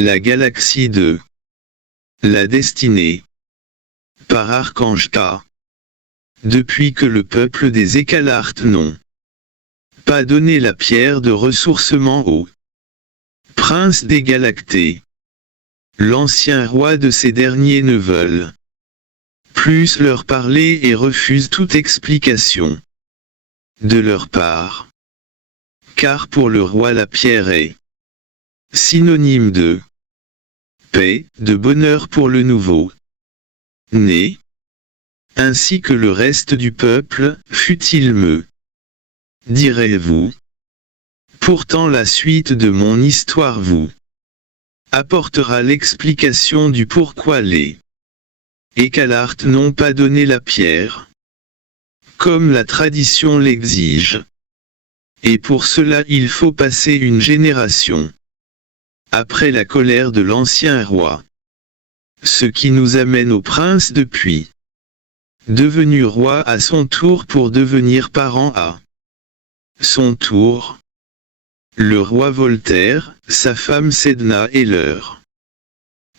La galaxie de la destinée. Par Archange K. Depuis que le peuple des Écalartes n'ont pas donné la pierre de ressourcement au prince des Galactés, l'ancien roi de ces derniers ne veulent plus leur parler et refusent toute explication de leur part. Car pour le roi la pierre est synonyme de paix, de bonheur pour le nouveau né, ainsi que le reste du peuple, fût-il me direz-vous. Pourtant la suite de mon histoire vous apportera l'explication du pourquoi les Écalartes n'ont pas donné la pierre, comme la tradition l'exige. Et pour cela il faut passer une génération après la colère de l'ancien roi. Ce qui nous amène au prince depuis devenu roi à son tour pour devenir parent à son tour. Le roi Voltaire, sa femme Sedna et leur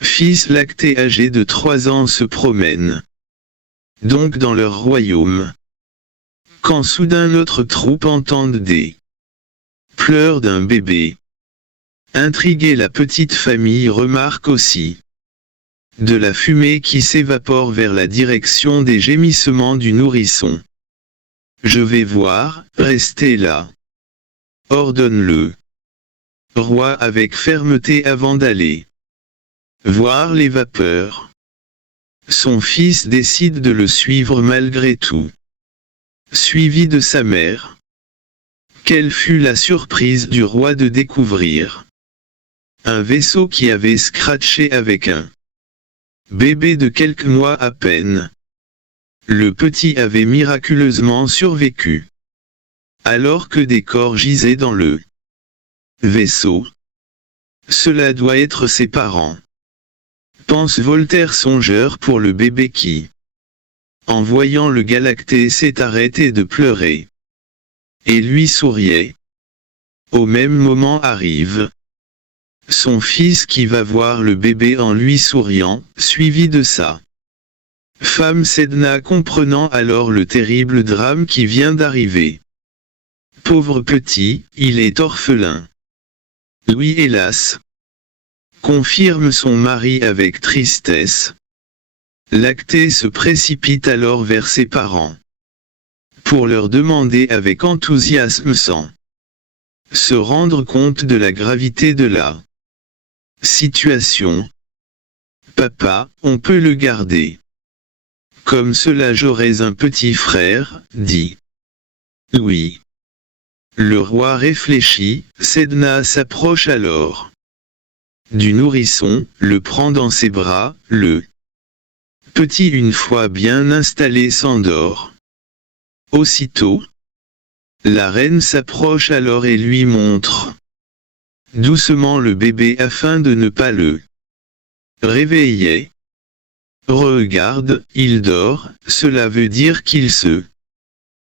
fils Lacté âgé de 3 ans se promènent donc dans leur royaume. Quand soudain notre troupe entende des pleurs d'un bébé. Intriguée, la petite famille remarque aussi de la fumée qui s'évapore vers la direction des gémissements du nourrisson. Je vais voir, restez là, ordonne le roi avec fermeté avant d'aller voir les vapeurs. Son fils décide de le suivre malgré tout, suivi de sa mère. Quelle fut la surprise du roi de découvrir un vaisseau qui avait scratché avec un bébé de quelques mois à peine. Le petit avait miraculeusement survécu, alors que des corps gisaient dans le vaisseau. Cela doit être ses parents, pense Voltaire songeur pour le bébé qui, en voyant le Galacté, s'est arrêté de pleurer et lui souriait. Au même moment arrive son fils qui va voir le bébé en lui souriant, suivi de sa femme Sedna, comprenant alors le terrible drame qui vient d'arriver. Pauvre petit, il est orphelin. Oui, hélas, confirme son mari avec tristesse. Lacté se précipite alors vers ses parents pour leur demander avec enthousiasme sans se rendre compte de la gravité de la situation. Papa, on peut le garder. Comme cela j'aurais un petit frère, dit. Oui. Le roi réfléchit, Sedna s'approche alors du nourrisson, le prend dans ses bras, le petit une fois bien installé s'endort. Aussitôt, la reine s'approche alors et lui montre doucement le bébé afin de ne pas le réveiller. Regarde, il dort, cela veut dire qu'il se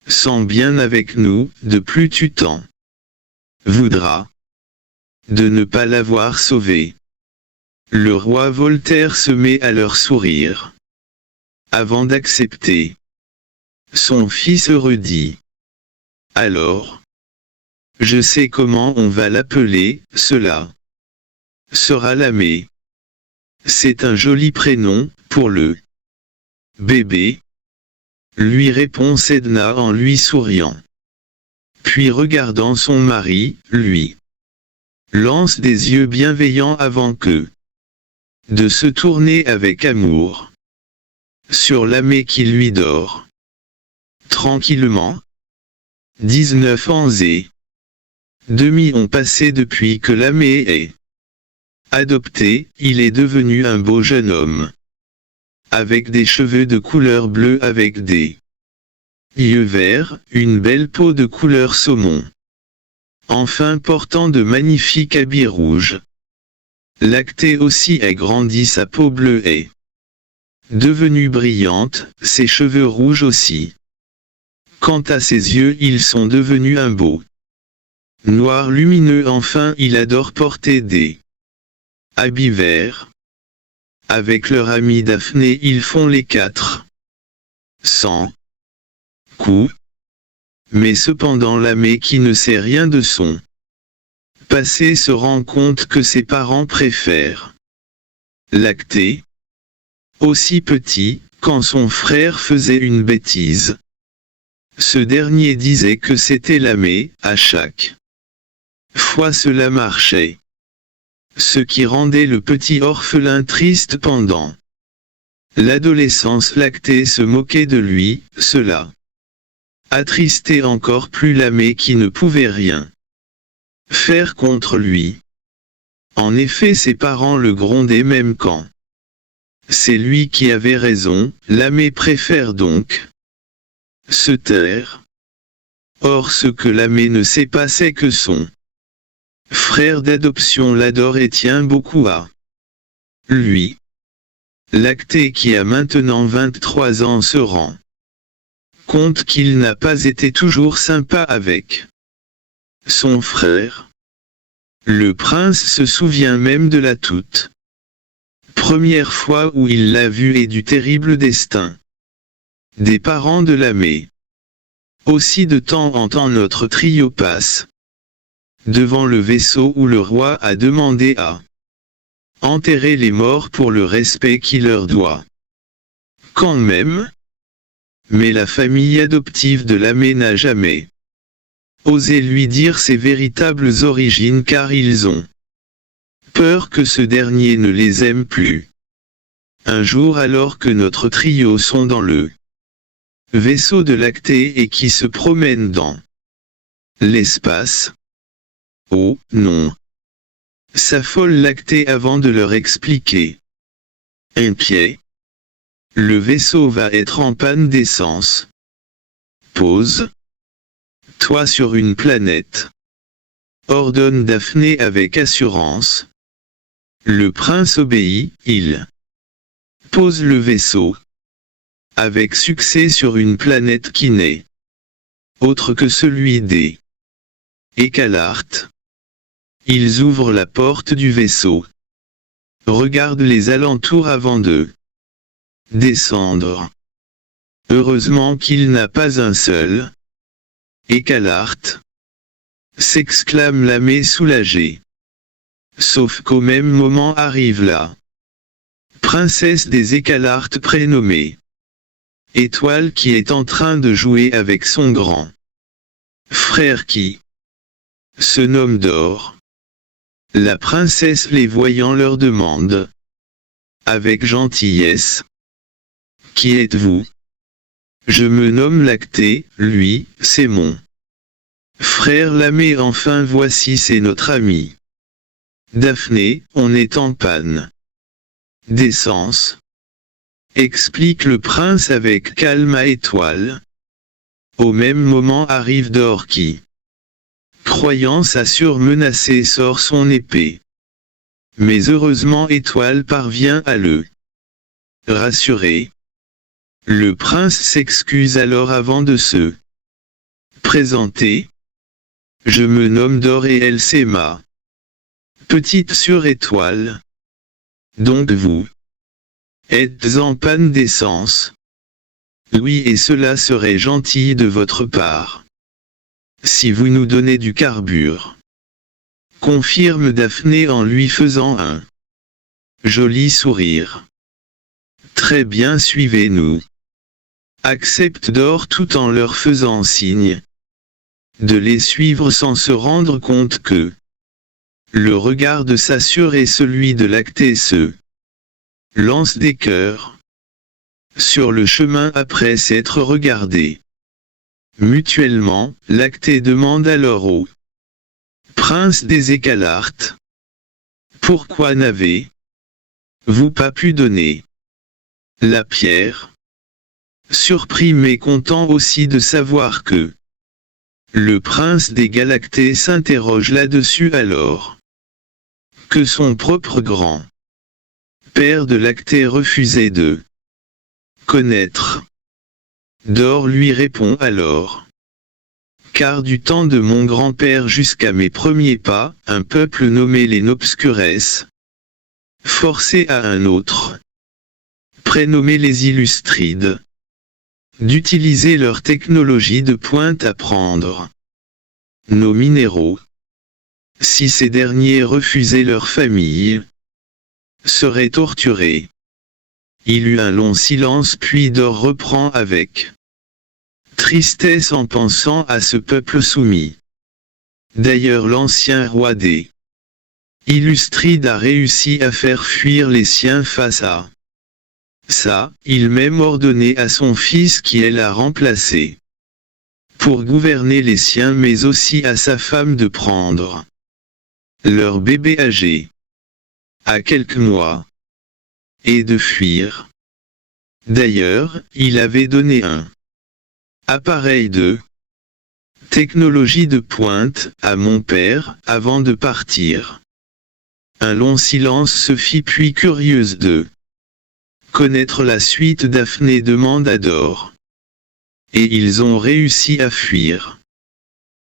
sent bien avec nous, de plus tu t'en voudras de ne pas l'avoir sauvé. Le roi Voltaire se met à leur sourire avant d'accepter. Son fils heureux dit. Alors, je sais comment on va l'appeler, cela sera Lamé. C'est un joli prénom, pour le bébé, lui répond Sedna en lui souriant. Puis regardant son mari, lui lance des yeux bienveillants avant que de se tourner avec amour sur Lamé qui lui dort tranquillement. 19 ans et demi ont passé depuis que Lamé est adopté, il est devenu un beau jeune homme, avec des cheveux de couleur bleue avec des yeux verts, une belle peau de couleur saumon. Enfin portant de magnifiques habits rouges. Lacté aussi a grandi, sa peau bleue est devenue brillante, ses cheveux rouges aussi. Quant à ses yeux, ils sont devenus un beau noir lumineux. Enfin, il adore porter des habits verts. Avec leur amie Daphné ils font les 400 coups. Mais cependant Lamé qui ne sait rien de son passé se rend compte que ses parents préfèrent Lactée, aussi petit, quand son frère faisait une bêtise. Ce dernier disait que c'était Lamé, à chaque fois cela marchait. Ce qui rendait le petit orphelin triste pendant l'adolescence. Lactée se moquait de lui, cela attristait encore plus Lamé qui ne pouvait rien faire contre lui. En effet ses parents le grondaient même quand c'est lui qui avait raison. Lamé préfère donc se taire. Or ce que Lamé ne sait pas c'est que son frère d'adoption l'adore et tient beaucoup à lui. Lactée qui a maintenant 23 ans se rend compte qu'il n'a pas été toujours sympa avec son frère. Le prince se souvient même de la toute première fois où il l'a vu et du terrible destin des parents de Lamé. Aussi de temps en temps notre trio passe devant le vaisseau où le roi a demandé à enterrer les morts pour le respect qu'il leur doit. Quand même. Mais la famille adoptive de Lamé n'a jamais osé lui dire ses véritables origines car ils ont peur que ce dernier ne les aime plus. Un jour alors que notre trio sont dans le vaisseau de Lactée et qui se promène dans l'espace. Oh, non! S'affole Lactée avant de leur expliquer. Inquiet. Le vaisseau va être en panne d'essence. Pose. Toi sur une planète. Ordonne Daphné avec assurance. Le prince obéit, il pose le vaisseau. Avec succès sur une planète qui n'est autre que celui des Écalartes. Ils ouvrent la porte du vaisseau. Regardent les alentours avant de descendre. Heureusement qu'il n'a pas un seul Écalarte, s'exclame Lamé soulagé. Sauf qu'au même moment arrive la princesse des Écalartes prénommée Étoile qui est en train de jouer avec son grand frère qui se nomme Dor. La princesse les voyant leur demande avec gentillesse: Qui êtes-vous? Je me nomme Lactée, lui, c'est mon frère Lamé. Enfin voici c'est notre ami Daphné, on est en panne d'essence, explique le prince avec calme à Étoile. Au même moment arrive Dor qui, croyant sa sœur menacée, sort son épée. Mais heureusement Étoile parvient à le rassurer. Le prince s'excuse alors avant de se présenter. Je me nomme Dor et elle c'est ma petite sœur Étoile. Donc vous êtes en panne d'essence? Oui, et cela serait gentil de votre part si vous nous donnez du carburant, confirme Daphné en lui faisant un joli sourire. Très bien, suivez-nous, accepte Dor tout en leur faisant signe de les suivre sans se rendre compte que le regard de sa sœur et celui de Lactée se lancent des cœurs sur le chemin après s'être regardés mutuellement. Lactée demande alors au prince des Écalartes: Pourquoi n'avez-vous pas pu donner la pierre? Surpris mais content aussi de savoir que le prince des Galactées s'interroge là-dessus alors que son propre grand père de Lactée refusait de connaître. Dor lui répond alors: Car du temps de mon grand-père jusqu'à mes premiers pas, un peuple nommé les Nobscures forcer à un autre, prénommer les Illustrides, d'utiliser leur technologie de pointe à prendre nos minéraux. Si ces derniers refusaient leur famille, seraient torturés. Il eut un long silence puis Dor reprend avec tristesse en pensant à ce peuple soumis. D'ailleurs l'ancien roi des Illustrides a réussi à faire fuir les siens face à ça, il même ordonné à son fils qui est l'a remplacé pour gouverner les siens mais aussi à sa femme de prendre leur bébé âgé à quelques mois et de fuir. D'ailleurs, il avait donné un appareil de technologie de pointe à mon père avant de partir. Un long silence se fit puis curieuse de connaître la suite Daphné demande à Dor. Et ils ont réussi à fuir.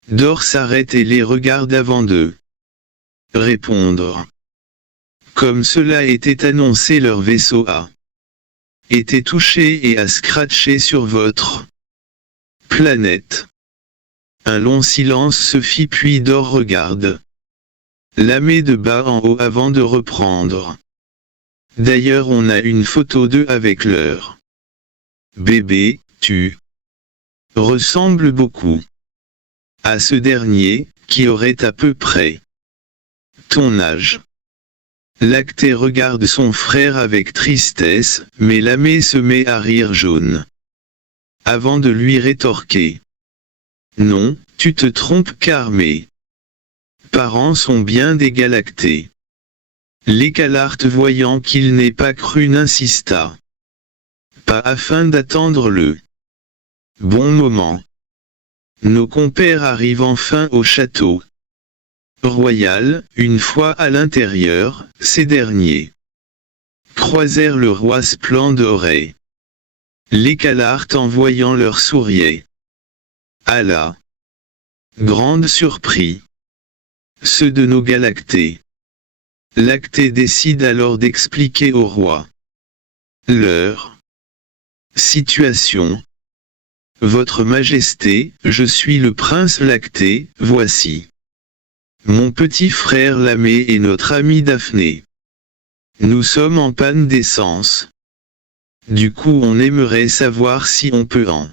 Dor s'arrête et les regarde avant de répondre. Comme cela était annoncé, leur vaisseau a été touché et a scratché sur votre planète. Un long silence se fit puis Dor regarde Lamé de bas en haut avant de reprendre. D'ailleurs on a une photo d'eux avec leur bébé, tu ressembles beaucoup à ce dernier, qui aurait à peu près ton âge. Lacté regarde son frère avec tristesse, mais Lamé se met à rire jaune. Avant de lui rétorquer. Non, tu te trompes car mes parents sont bien des galactés. L'Écalarte voyant qu'il n'est pas cru n'insista pas afin d'attendre le bon moment. Nos compères arrivent enfin au château royal. Une fois à l'intérieur, ces derniers croisèrent le roi Splendoré. L'Écalarte en voyant leur souriait. À la grande surprise, ceux de nos galactés. Lacté décide alors d'expliquer au roi leur situation. Votre Majesté, je suis le prince Lacté, voici mon petit frère Lamé et notre amie Daphné. Nous sommes en panne d'essence. Du coup on aimerait savoir si on peut en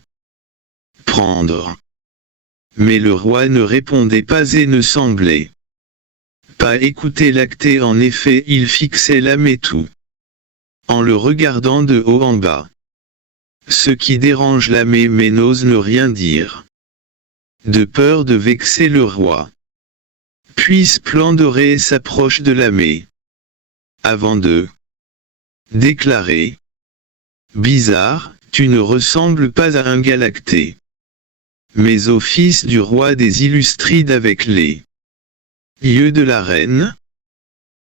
prendre. Mais le roi ne répondait pas et ne semblait pas écouter Lacté. En effet, il fixait Lamé tout en le regardant de haut en bas. Ce qui dérange Lamé mais n'ose ne rien dire. De peur de vexer le roi. Puis Splendoré s'approche de Lamé. Avant de déclarer. Bizarre, tu ne ressembles pas à un galacté. Mais au fils du roi des Illustrides avec les yeux de la reine.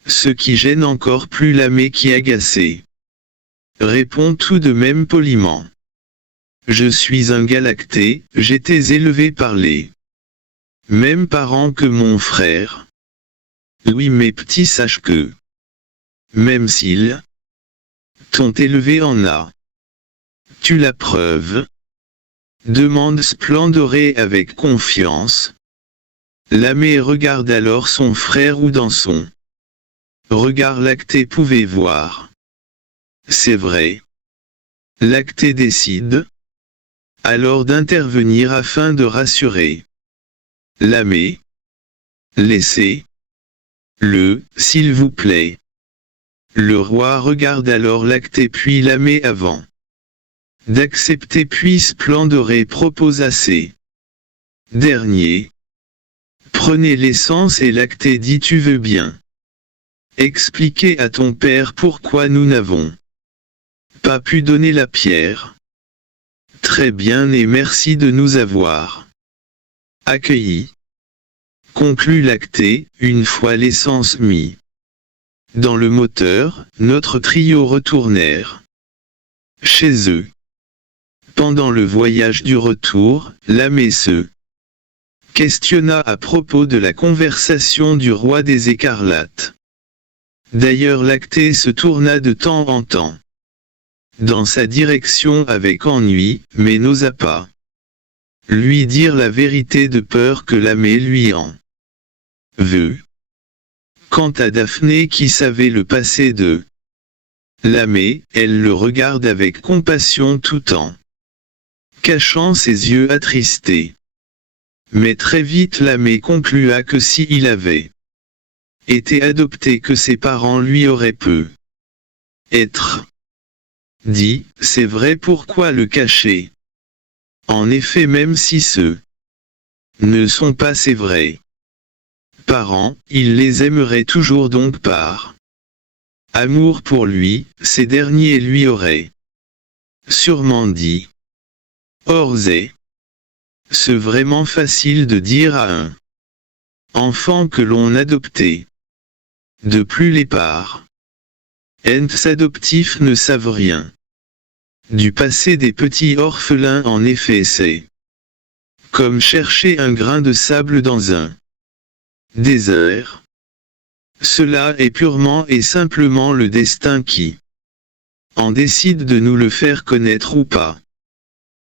Ce qui gêne encore plus Lamé qui agacé. Répond tout de même poliment. Je suis un galacté, j'étais élevé par les mêmes parents que mon frère. Oui mes petits sache que, même s'ils t'ont élevé en a. Tu la preuve? Demande Splendoré avec confiance. Lamé regarde alors son frère ou dans son regard Lacté pouvait voir. C'est vrai. Lacté décide alors d'intervenir afin de rassurer Lamé. Laissez-le, s'il vous plaît. Le roi regarde alors Lacté puis Lamé avant d'accepter puis Splendoré propose à ses derniers. Prenez l'essence et Lacté dit tu veux bien expliquer à ton père pourquoi nous n'avons pas pu donner la pierre. Très bien et merci de nous avoir accueillis. Conclut Lacté, une fois l'essence mis dans le moteur, notre trio retournèrent chez eux. Pendant le voyage du retour, Lamé se questionna à propos de la conversation du roi des Écarlates. D'ailleurs Lactée se tourna de temps en temps dans sa direction avec ennui, mais n'osa pas lui dire la vérité de peur que Lamé lui en veut. Quant à Daphné qui savait le passé de Lamé, elle le regarde avec compassion tout en cachant ses yeux attristés. Mais très vite Lamé conclua que s'il avait été adopté que ses parents lui auraient peu être dit, c'est vrai, pourquoi le cacher? En effet, même si ceux ne sont pas ses vrais parents, il les aimerait toujours, donc par amour pour lui, ces derniers lui auraient sûrement dit. Or c'est vraiment facile de dire à un enfant que l'on adoptait. De plus les parents adoptifs ne savent rien du passé des petits orphelins. En effet, c'est comme chercher un grain de sable dans un désert. Cela est purement et simplement le destin qui en décide de nous le faire connaître ou pas.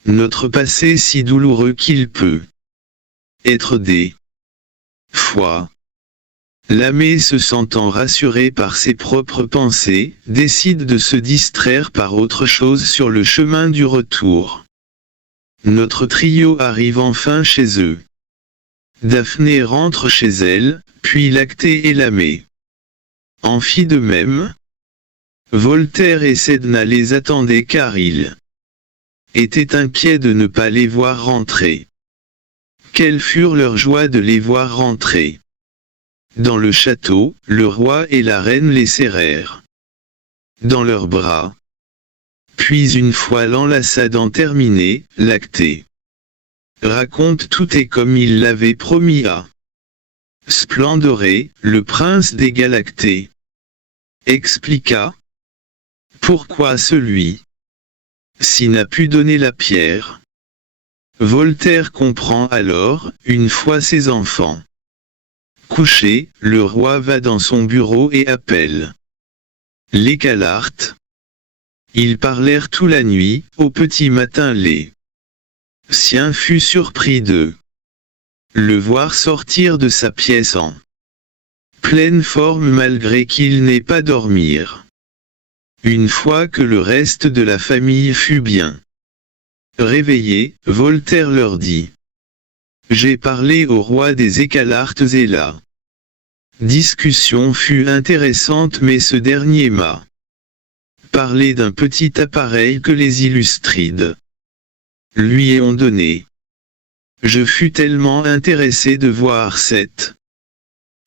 Notre passé si douloureux qu'il peut être des fois. Lamé, se sentant rassuré par ses propres pensées, décide de se distraire par autre chose sur le chemin du retour. Notre trio arrive enfin chez eux. Daphné rentre chez elle, puis Lactée et Lamé en fit de même. Voltaire et Sedna les attendaient car ils étaient inquiets de ne pas les voir rentrer. Quelle furent leur joie de les voir rentrer. Dans le château, le roi et la reine les serrèrent dans leurs bras. Puis une fois l'enlaçade terminée, Lactée raconte tout et comme il l'avait promis à Splendoré, le prince des Galactées expliqua pourquoi celui-ci n'a pu donner la pierre. Voltaire comprend alors, une fois ses enfants couché, le roi va dans son bureau et appelle les Calartes. Ils parlèrent toute la nuit, au petit matin les siens fut surpris de le voir sortir de sa pièce en pleine forme malgré qu'il n'ait pas dormir. Une fois que le reste de la famille fut bien réveillé, Voltaire leur dit: j'ai parlé au roi des Écalartes et la discussion fut intéressante, mais ce dernier m'a parlé d'un petit appareil que les Illustrides lui ont donné. Je fus tellement intéressé de voir cette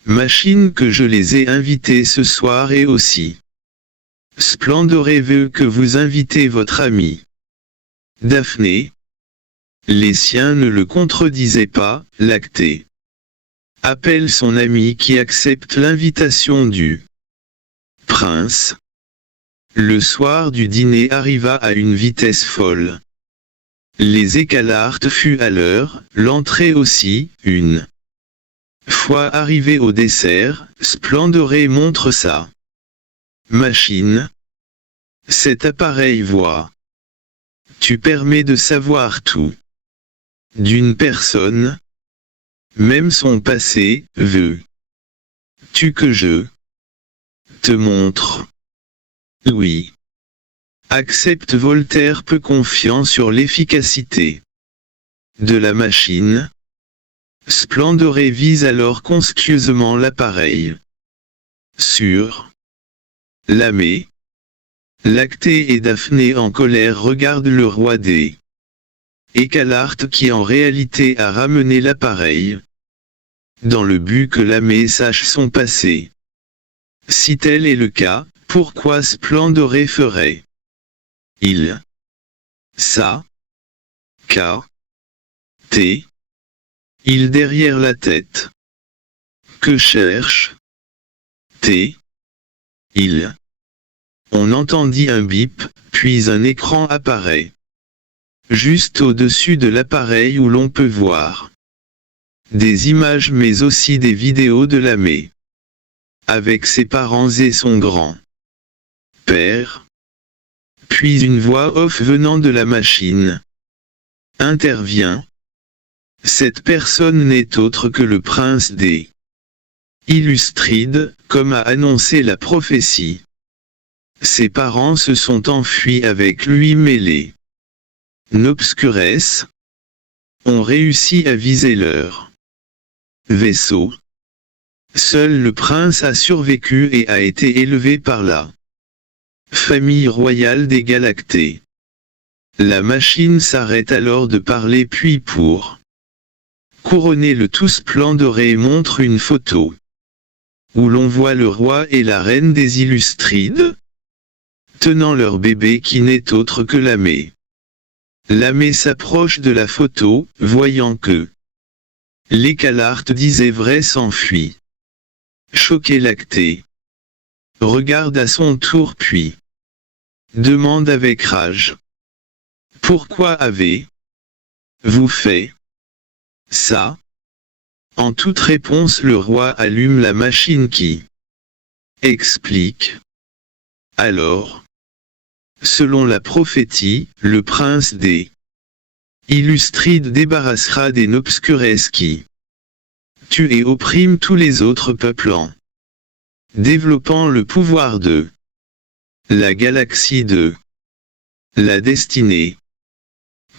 machine que je les ai invités ce soir, et aussi Splendoré veut que vous invitez votre amie Daphné. Les siens ne le contredisaient pas. Lactée appelle son ami qui accepte l'invitation du prince. Le soir du dîner arriva à une vitesse folle. Les Écalartes fut à l'heure, l'entrée aussi. Une fois arrivé au dessert, Splendoré montre sa machine. Cet appareil voit. Tu permets de savoir tout d'une personne, même son passé. Veux-tu que je te montre? Oui. Accepte. Voltaire peu confiant sur l'efficacité de la machine. Splendoré vise alors conscieusement l'appareil sur Lamé. Lactée et Daphné en colère regardent le roi des Écalartes qui en réalité a ramené l'appareil dans le but que Lamé sache son passé. Si tel est le cas, pourquoi Splendoré ferait-il ça? Il derrière la tête. Que cherche-t-il? On entendit un bip, puis un écran apparaît juste au-dessus de l'appareil où l'on peut voir des images mais aussi des vidéos de Lamé. avec ses parents et son grand-père. Puis une voix off venant de la machine intervient. Cette personne n'est autre que le prince des Illustrides, comme a annoncé la prophétie. Ses parents se sont enfuis avec lui, mais les Nobscures ont réussi à viser leur vaisseau. Seul le prince a survécu et a été élevé par la famille royale des Galactés. La machine s'arrête alors de parler, puis pour couronner le tout splendoré montre une photo où l'on voit le roi et la reine des Illustrides tenant leur bébé qui n'est autre que Lamé. Lamé s'approche de la photo, voyant que l'Écalarte disait vrai s'enfuit. Choqué, Lactée regarde à son tour puis demande avec rage. Pourquoi avez-vous fait ça? En toute réponse, le roi allume la machine qui explique. Alors, selon la prophétie, le prince des Illustrides débarrassera des Nobscures qui tuent et oppriment tous les autres peuples en développant le pouvoir de la galaxie de la destinée,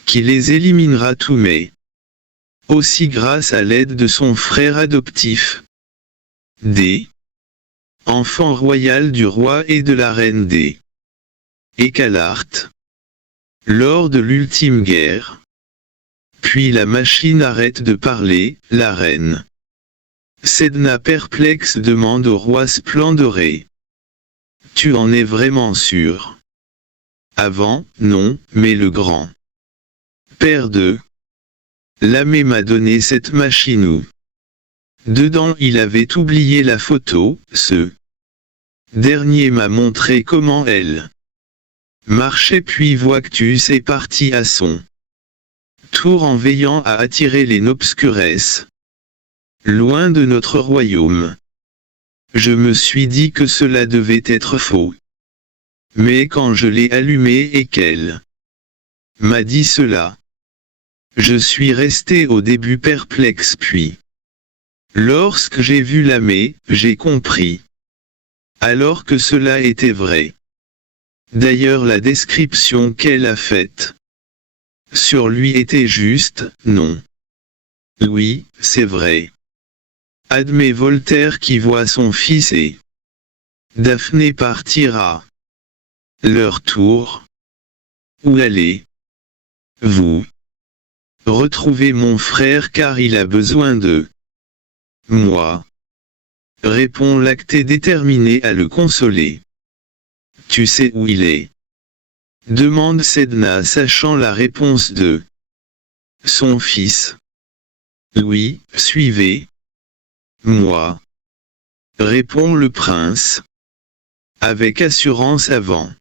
qui les éliminera tous, mais aussi grâce à l'aide de son frère adoptif, des enfant royal du roi et de la reine des Écalarte, lors de l'ultime guerre. Puis la machine arrête de parler, la reine Sedna perplexe demande au roi Splendoré. Tu en es vraiment sûr? Avant, non, mais le grand père de Lamé m'a donné cette machine où dedans il avait oublié la photo. Ce dernier m'a montré comment elle marchait, puis Voactus est parti à son tour en veillant à attirer les Nobscures loin de notre royaume. Je me suis dit que cela devait être faux. Mais quand je l'ai allumé et qu'elle m'a dit cela, je suis resté au début perplexe, puis lorsque j'ai vu Lamé, j'ai compris. Alors que cela était vrai. D'ailleurs, la description qu'elle a faite sur lui était juste, non? Oui, c'est vrai. Admet Voltaire qui voit son fils et Daphné partir à leur tour. Où allez-vous retrouver mon frère car il a besoin de moi? Répond Lactée déterminée à le consoler. Tu sais où il est? Demande Sedna sachant la réponse de son fils. Oui, suivez-moi, répond le prince, avec assurance avant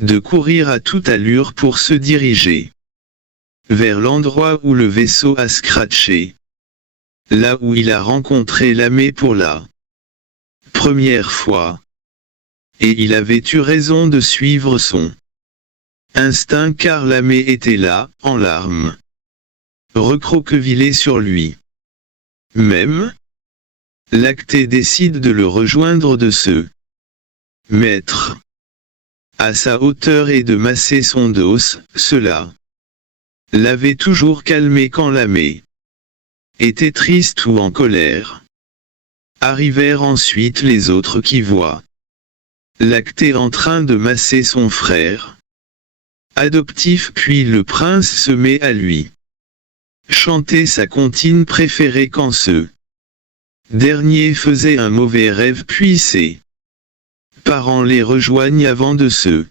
de courir à toute allure pour se diriger vers l'endroit où le vaisseau a scratché, là où il a rencontré Lamé pour la première fois. Et il avait eu raison de suivre son instinct car Lamé était là, en larmes, recroquevillé sur lui. Même, Lactée décide de le rejoindre, de se mettre à sa hauteur et de masser son dos. Cela l'avait toujours calmé quand Lamé était triste ou en colère. Arrivèrent ensuite les autres qui voient Lactée en train de masser son frère adoptif, puis le prince se met à lui chanter sa comptine préférée quand ce dernier faisait un mauvais rêve, puis ses parents les rejoignent avant de se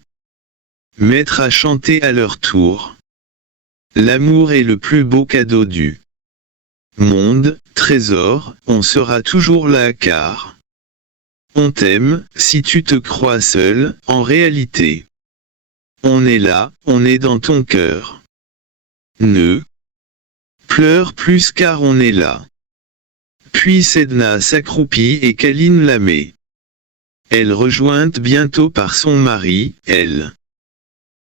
mettre à chanter à leur tour. L'amour est le plus beau cadeau du monde, trésor, on sera toujours là car on t'aime. Si tu te crois seul, en réalité, on est là, on est dans ton cœur. Ne pleure plus car on est là Puis Sedna s'accroupit et câline Lamé. Elle rejointe bientôt par son mari, elle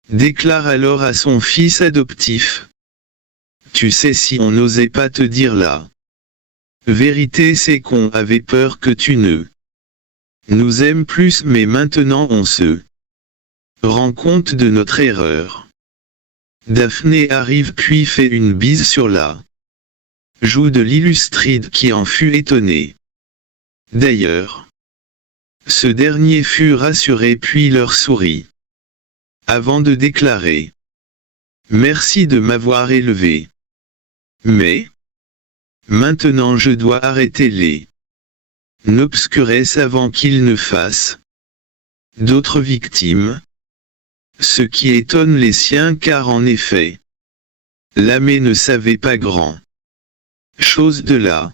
déclare alors à son fils adoptif. Tu sais, si on n'osait pas te dire la vérité, c'est qu'on avait peur que tu ne nous aimes plus, mais maintenant on se rend compte de notre erreur. Daphné arrive puis fait une bise sur la joue de l'illustride qui en fut étonné. D'ailleurs, ce dernier fut rassuré puis leur sourit, avant de déclarer « Merci de m'avoir élevé. Mais maintenant je dois arrêter les Nobscures avant qu'ils ne fassent d'autres victimes. » Ce qui étonne les siens, car en effet, Lamé ne savait pas grand chose de la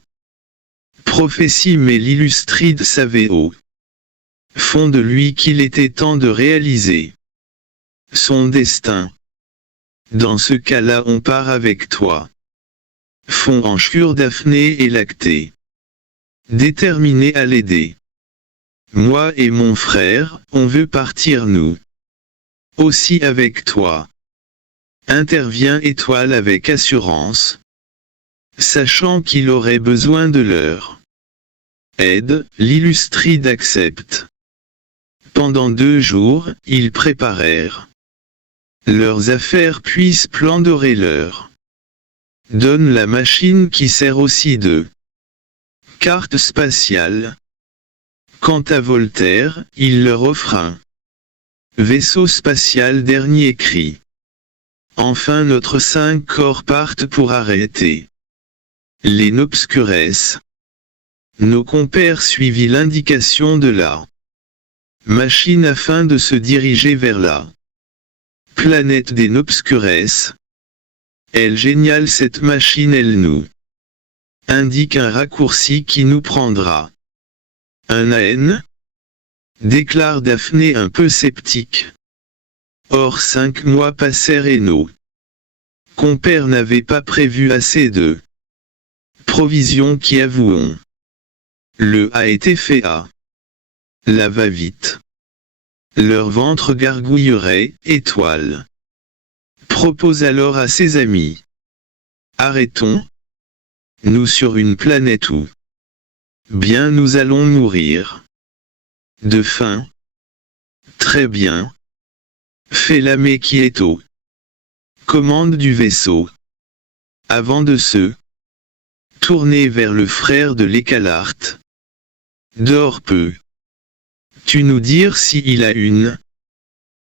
prophétie, mais l'illustride savait au fond de lui qu'il était temps de réaliser son destin. Dans ce cas-là, on part avec toi, font enchure Daphné et Lactée, déterminés à l'aider. Moi et mon frère, on veut partir nous aussi avec toi. Intervient Étoile avec assurance, sachant qu'il aurait besoin de leur aide. L'illustride accepte. Pendant 2 jours, ils préparèrent leurs affaires puis Splendoré leur donne la machine qui sert aussi de carte spatiale. Quant à Voltaire, il leur offre un vaisseau spatial dernier cri. Enfin notre 5 corps partent pour arrêter les Nobscures. Nos compères suivirent l'indication de la machine afin de se diriger vers la planète des Nobscures. Elle géniale cette machine, elle nous indique un raccourci qui nous prendra un AN, déclare Daphné un peu sceptique. Or 5 mois passèrent et nos compères n'avaient pas prévu assez de provisions qui, avouons, le a été fait à la va-vite. Leur ventre gargouillerait. Étoile propose alors à ses amis: arrêtons-nous sur une planète où bien nous allons mourir de faim. Très bien, fait Lamé qui est aux commandes du vaisseau. Avant de se tourner vers le frère de l'Écalarte. Dors peu. Tu nous dire si il a une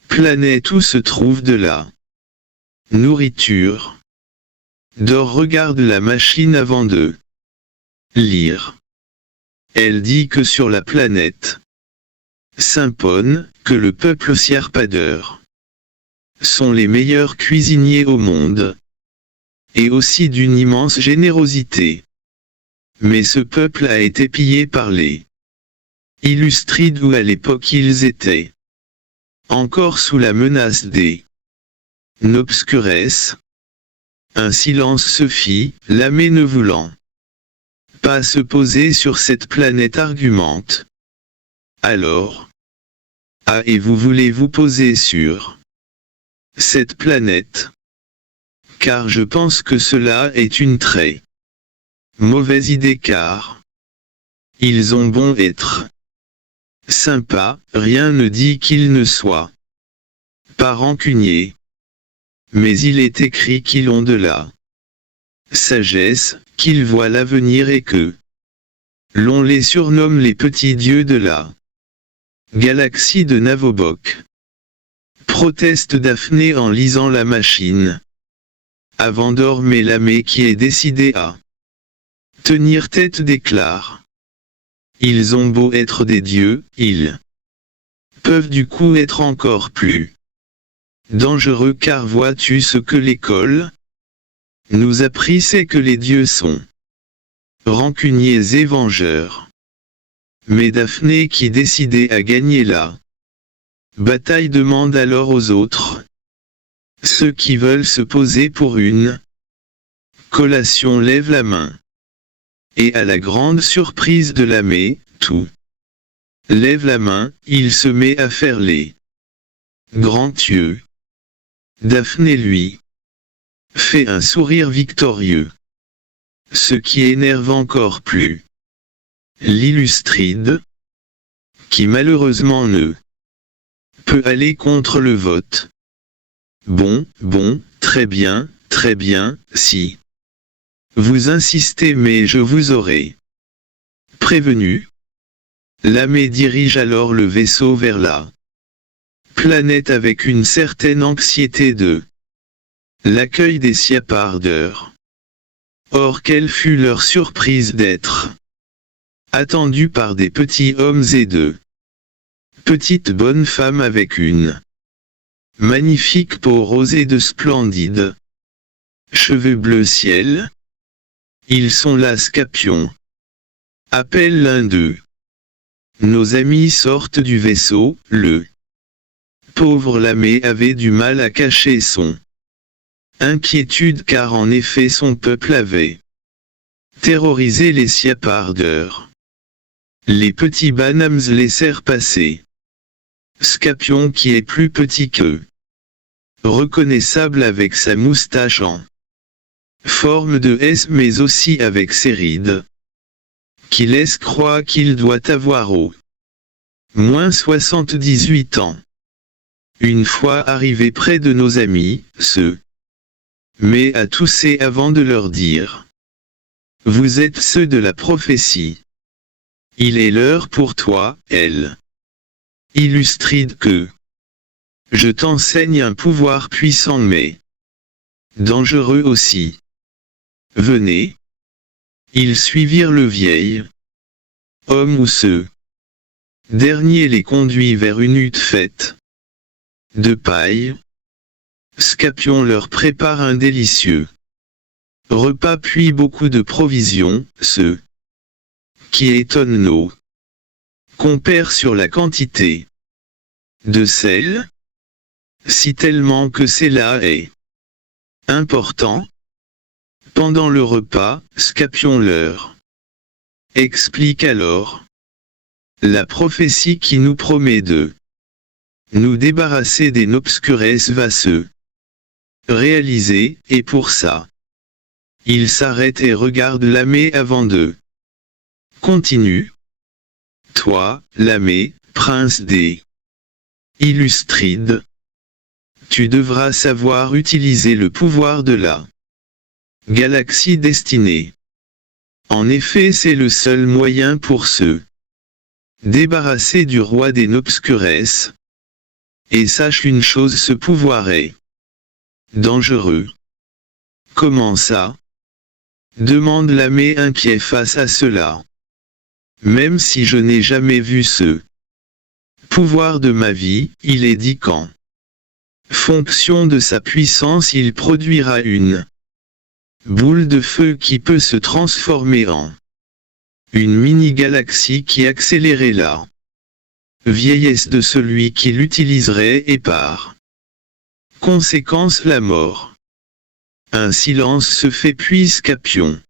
planète où se trouve de la nourriture. Dors regarde la machine avant de lire. Elle dit que sur la planète Sympone, que le peuple Sierpadeur sont les meilleurs cuisiniers au monde, et aussi d'une immense générosité. Mais ce peuple a été pillé par les Illustrides, où à l'époque ils étaient encore sous la menace des Nobscures. Un silence se fit. Lamé, ne voulant pas se poser sur cette planète, argumente. Alors, et vous voulez vous poser sur cette planète? Car je pense que cela est une très mauvaise idée, car ils ont bon être sympas, rien ne dit qu'ils ne soient pas rancuniers. Mais il est écrit qu'ils ont de la sagesse, qu'ils voient l'avenir et que l'on les surnomme les petits dieux de la galaxie de Navobok. Proteste Daphné en lisant la machine. Avant dormait Lamé qui est décidé à tenir tête, déclare. Ils ont beau être des dieux, ils peuvent du coup être encore plus dangereux, car vois-tu ce que l'école nous appris, c'est que les dieux sont rancuniers et vengeurs. Mais Daphné, qui décidait à gagner la bataille, demande alors aux autres, ceux qui veulent se poser pour une collation lèvent la main. Et à la grande surprise de Lamé, tout lève la main, il se met à faire les grands yeux. Daphné lui fait un sourire victorieux. Ce qui énerve encore plus l'illustride, qui malheureusement ne peut aller contre le vote. Bon, très bien, si vous insistez, mais je vous aurai prévenu. Lamé dirige alors le vaisseau vers la planète avec une certaine anxiété de l'accueil des Siapardeurs. Or quelle fut leur surprise d'être attendus par des petits hommes et de petites bonnes femmes avec une magnifique peau rose et de splendides cheveux bleu ciel. Ils sont là, Scapion, appelle l'un d'eux. Nos amis sortent du vaisseau. Le pauvre Lamé avait du mal à cacher son inquiétude, car en effet son peuple avait terrorisé les Siapardeurs. Les petits Banams laissèrent passer Scapion, qui est plus petit qu'eux, reconnaissable avec sa moustache en forme de S, mais aussi avec ses rides, qui laissent croire qu'il doit avoir au moins 78 ans. Une fois arrivé près de nos amis, se met à tousser avant de leur dire: vous êtes ceux de la prophétie. Il est l'heure pour toi, elle illustride, que je t'enseigne un pouvoir puissant mais dangereux aussi. Venez. Ils suivirent le vieil homme, ou ce dernier les conduit vers une hutte faite de paille. Scapion leur prépare un délicieux repas puis beaucoup de provisions, ce qui étonne nos compères sur la quantité de sel, si tellement que cela est important. Pendant le repas, Scapion leur explique alors la prophétie qui nous promet de nous débarrasser des Nobscures va se réaliser, et pour ça, il s'arrête et regarde Lamé avant de continue. Toi, Lamé, prince des Illustrides, tu devras savoir utiliser le pouvoir de la galaxie destinée. En effet, c'est le seul moyen pour se débarrasser du roi des Nobscures. Et sache une chose, ce pouvoir est dangereux. Comment ça? Demande Lamé inquiet face à cela. Même si je n'ai jamais vu ce pouvoir de ma vie, il est dit qu'en fonction de sa puissance il produira une boule de feu qui peut se transformer en une mini-galaxie qui accélérait la vieillesse de celui qui l'utiliserait et par conséquence la mort. Un silence se fait puis Scapion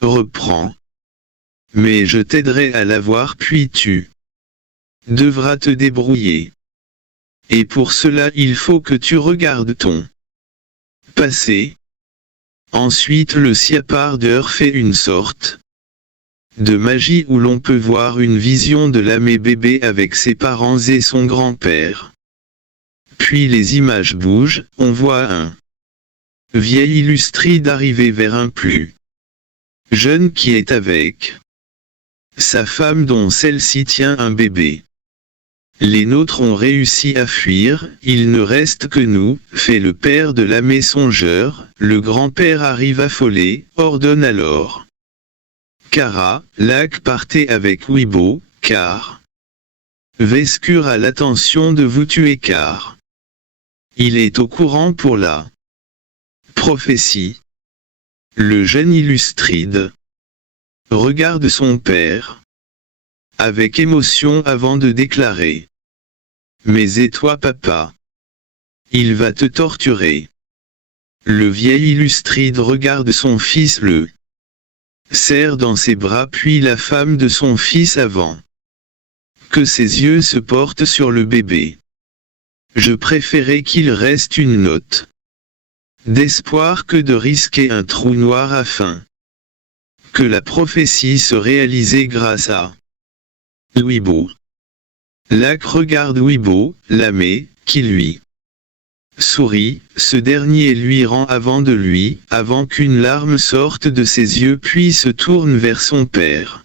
reprend. Mais je t'aiderai à l'avoir puis tu devras te débrouiller. Et pour cela il faut que tu regardes ton passé. Ensuite le Siapardeur fait une sorte de magie où l'on peut voir une vision de Lamé bébé avec ses parents et son grand-père. Puis les images bougent, on voit un vieil illustride arriver vers un plus jeune qui est avec sa femme dont celle-ci tient un bébé. Les nôtres ont réussi à fuir, il ne reste que nous, fait le père de Lamé songeur. Le grand-père arrive affolé, ordonne alors Kara, Lac, partez avec Wibo, car Vescure a l'intention de vous tuer car il est au courant pour la prophétie. Le jeune illustride regarde son père avec émotion avant de déclarer: mais et toi papa? Il va te torturer. Le vieil illustride regarde son fils, le serre dans ses bras puis la femme de son fils avant que ses yeux se portent sur le bébé. Je préférais qu'il reste une note d'espoir que de risquer un trou noir afin que la prophétie se réalisait grâce à Weibo. Lac regarde Weibo, Lamé, qui lui sourit, ce dernier lui rend avant de lui, avant qu'une larme sorte de ses yeux puis se tourne vers son père.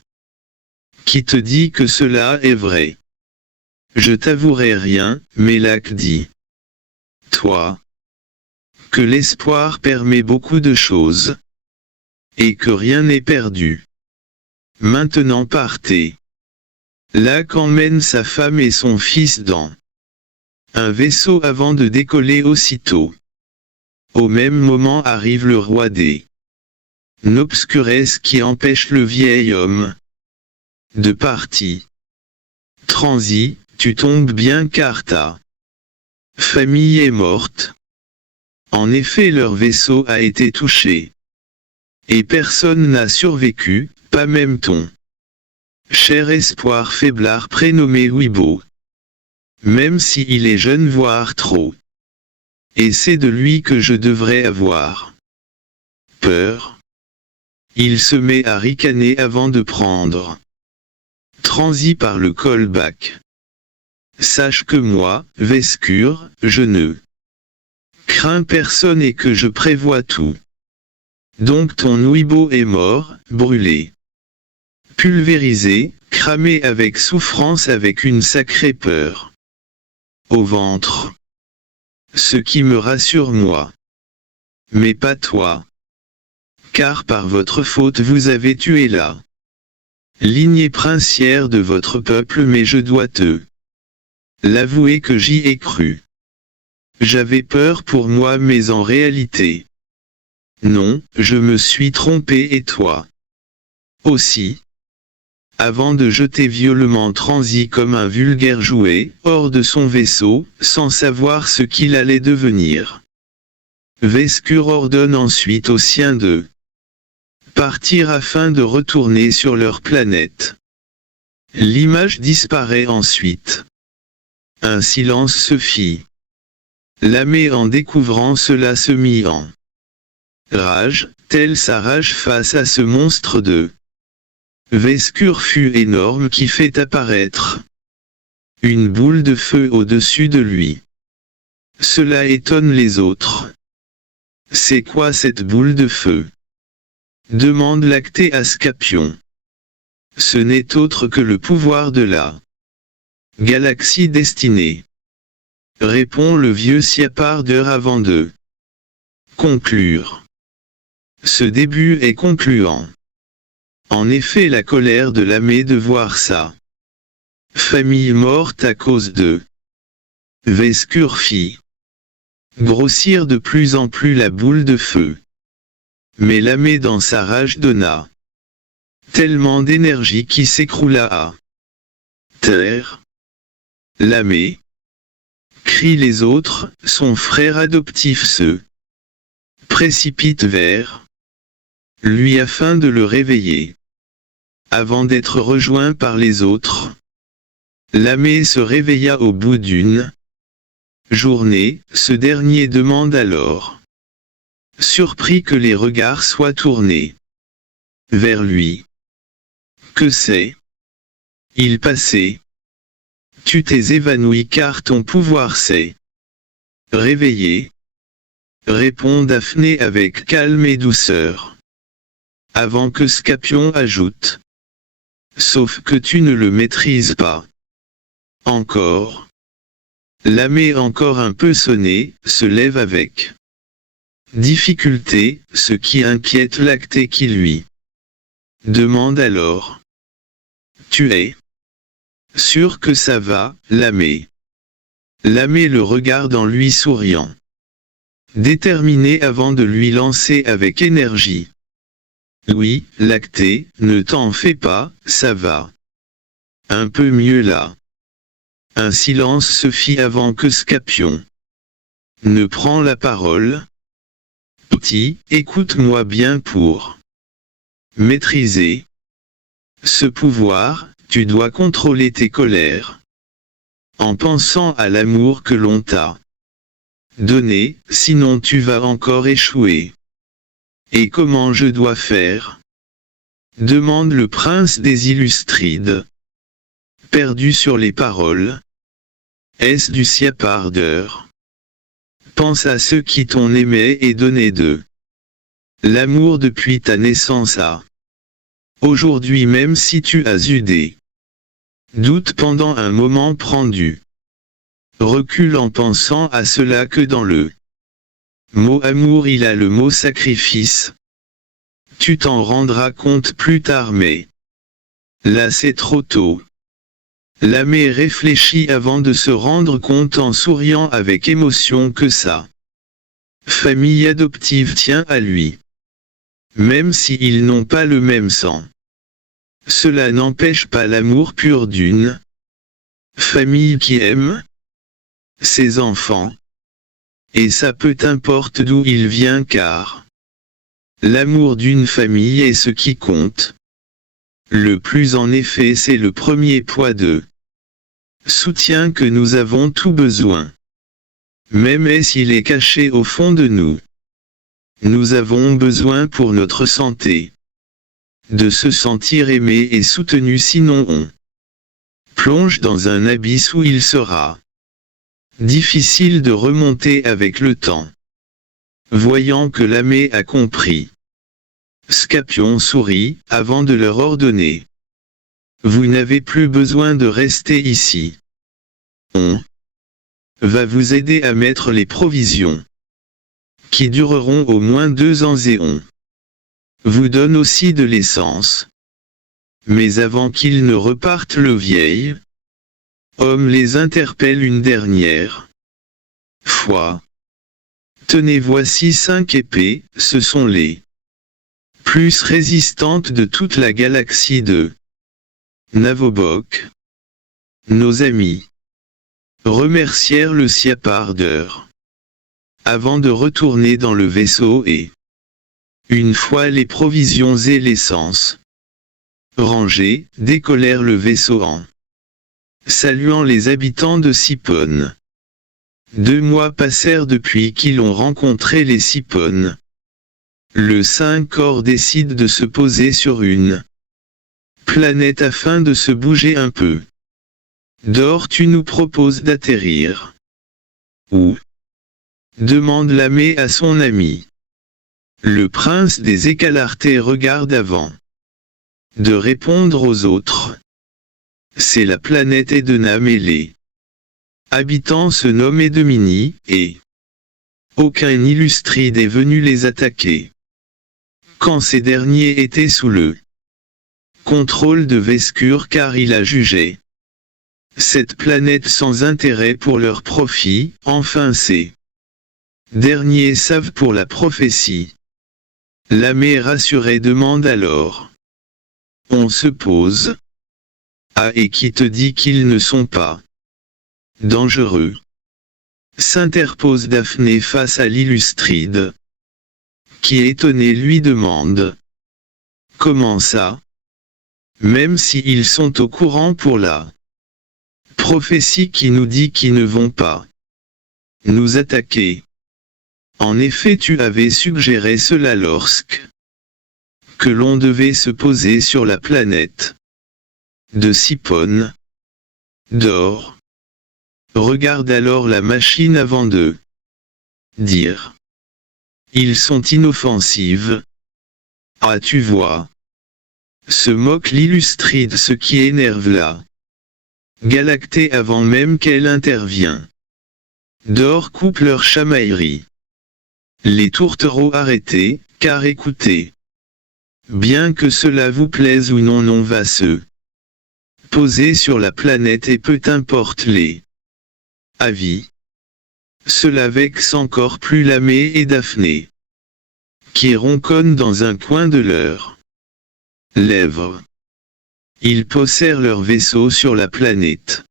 Qui te dit que cela est vrai? Je t'avouerai rien, mais Lac dit. Toi. Que l'espoir permet beaucoup de choses. Et que rien n'est perdu. Maintenant partez. Lac emmène sa femme et son fils dans un vaisseau avant de décoller aussitôt. Au même moment arrive le roi des Nobscures qui empêche le vieil homme de partir. Transi, tu tombes bien car ta famille est morte. En effet, leur vaisseau a été touché. Et personne n'a survécu, pas même ton cher espoir faiblard prénommé Weibo. Même s'il est jeune voire trop. Et c'est de lui que je devrais avoir peur. Il se met à ricaner avant de prendre Transi par le callback. Sache que moi, Vescure, je ne crains personne et que je prévois tout. Donc ton Weibo est mort, brûlé, pulvérisé, cramé avec souffrance avec une sacrée peur au ventre. Ce qui me rassure moi. Mais pas toi. Car par votre faute vous avez tué la lignée princière de votre peuple, mais je dois te l'avouer que j'y ai cru. J'avais peur pour moi mais en réalité, non, je me suis trompé et toi aussi. Avant de jeter violemment Transi comme un vulgaire jouet, hors de son vaisseau, sans savoir ce qu'il allait devenir. Vescure ordonne ensuite aux siens de partir afin de retourner sur leur planète. L'image disparaît ensuite. Un silence se fit. Lamé en découvrant cela se mit en rage, telle sa rage face à ce monstre de Vescure fut énorme qui fait apparaître une boule de feu au-dessus de lui. Cela étonne les autres. C'est quoi cette boule de feu? Demande Lacté à Scapion. Ce n'est autre que le pouvoir de la galaxie destinée. Répond le vieux Siapardeur avant de conclure. Ce début est concluant. En effet, la colère de Lamé de voir sa famille morte à cause de Vescure fit grossir de plus en plus la boule de feu. Mais Lamé dans sa rage donna tellement d'énergie qui s'écroula à terre. Lamé, crient les autres, son frère adoptif se précipite vers lui afin de le réveiller. Avant d'être rejoint par les autres, Lamé se réveilla au bout d'une journée, ce dernier demande alors, surpris que les regards soient tournés vers lui. Que c'est? Il passait. Tu t'es évanoui car ton pouvoir s'est réveillé. Répond Daphné avec calme et douceur. Avant que Scapion ajoute. Sauf que tu ne le maîtrises pas. Encore. Lamé encore un peu sonné, se lève avec difficulté, ce qui inquiète Lacté qui lui demande alors. Tu es sûr que ça va, Lamé? Lamé le regarde en lui souriant. Déterminé avant de lui lancer avec énergie. Oui, Lacté, ne t'en fais pas, ça va. Un peu mieux là. Un silence se fit avant que Scapion ne prend la parole. Petit, écoute-moi bien pour maîtriser ce pouvoir, tu dois contrôler tes colères. En pensant à l'amour que l'on t'a donné, sinon tu vas encore échouer. Et comment je dois faire? Demande le prince des Illustrides. Perdu sur les paroles. Est-ce du siapardeur? Pense à ceux qui t'ont aimé et donné de l'amour depuis ta naissance à aujourd'hui, même si tu as eu des doutes pendant un moment, prends du recul en pensant à cela que dans le mot amour il a le mot sacrifice. Tu t'en rendras compte plus tard, mais là c'est trop tôt. Lamé réfléchit avant de se rendre compte en souriant avec émotion que sa famille adoptive tient à lui. Même s'ils n'ont pas le même sang. Cela n'empêche pas l'amour pur d'une famille qui aime ses enfants. Et ça peu importe d'où il vient, car l'amour d'une famille est ce qui compte. Le plus en effet, c'est le premier poids de soutien que nous avons tout besoin. Même s'il est caché au fond de nous. Nous avons besoin pour notre santé de se sentir aimé et soutenu, sinon on plonge dans un abysse où il sera difficile de remonter avec le temps. Voyant que Lamé a compris, Scapion sourit, avant de leur ordonner. Vous n'avez plus besoin de rester ici. On va vous aider à mettre les provisions, qui dureront au moins 2 ans, et on vous donne aussi de l'essence. Mais avant qu'ils ne repartent, le vieil homme les interpelle une dernière fois. Tenez, voici 5 épées, ce sont les plus résistantes de toute la galaxie de Navobok. Nos amis remercièrent le siapardeur avant de retourner dans le vaisseau et, une fois les provisions et l'essence rangées, décollèrent le vaisseau en saluant les habitants de Sipone. 2 mois passèrent depuis qu'ils ont rencontré les Sipones. Le 5 corps décide de se poser sur une planète afin de se bouger un peu. Dor, tu nous proposes d'atterrir où? Demande Lamé à son ami. Le prince des Écalartés regarde avant de répondre aux autres. C'est la planète Edenam et les habitants se nomment Edemini, et aucun Illustride est venu les attaquer. Quand ces derniers étaient sous le contrôle de Vescure, car il a jugé cette planète sans intérêt pour leur profit, enfin ces derniers savent pour la prophétie. Lamé rassuré demande alors. On se pose. Ah, et qui te dit qu'ils ne sont pas dangereux? S'interpose Daphné face à l'Illustride, qui étonné lui demande. Comment ça? Même s'ils sont au courant pour la prophétie qui nous dit qu'ils ne vont pas nous attaquer. En effet, tu avais suggéré cela lorsque que l'on devait se poser sur la planète de Sipone. Dor regarde alors la machine avant de dire. Ils sont inoffensifs. Ah, tu vois. Se moque l'Illustride, ce qui énerve la Galactée avant même qu'elle intervient. Dor coupe leur chamaillerie. Les tourtereaux arrêtés, car écoutez. Bien que cela vous plaise ou non, on va se poser sur la planète et peu importe les avis. Cela vexe encore plus Lamé et Daphné, qui ronconnent dans un coin de leurs lèvres. Ils posèrent leur vaisseau sur la planète.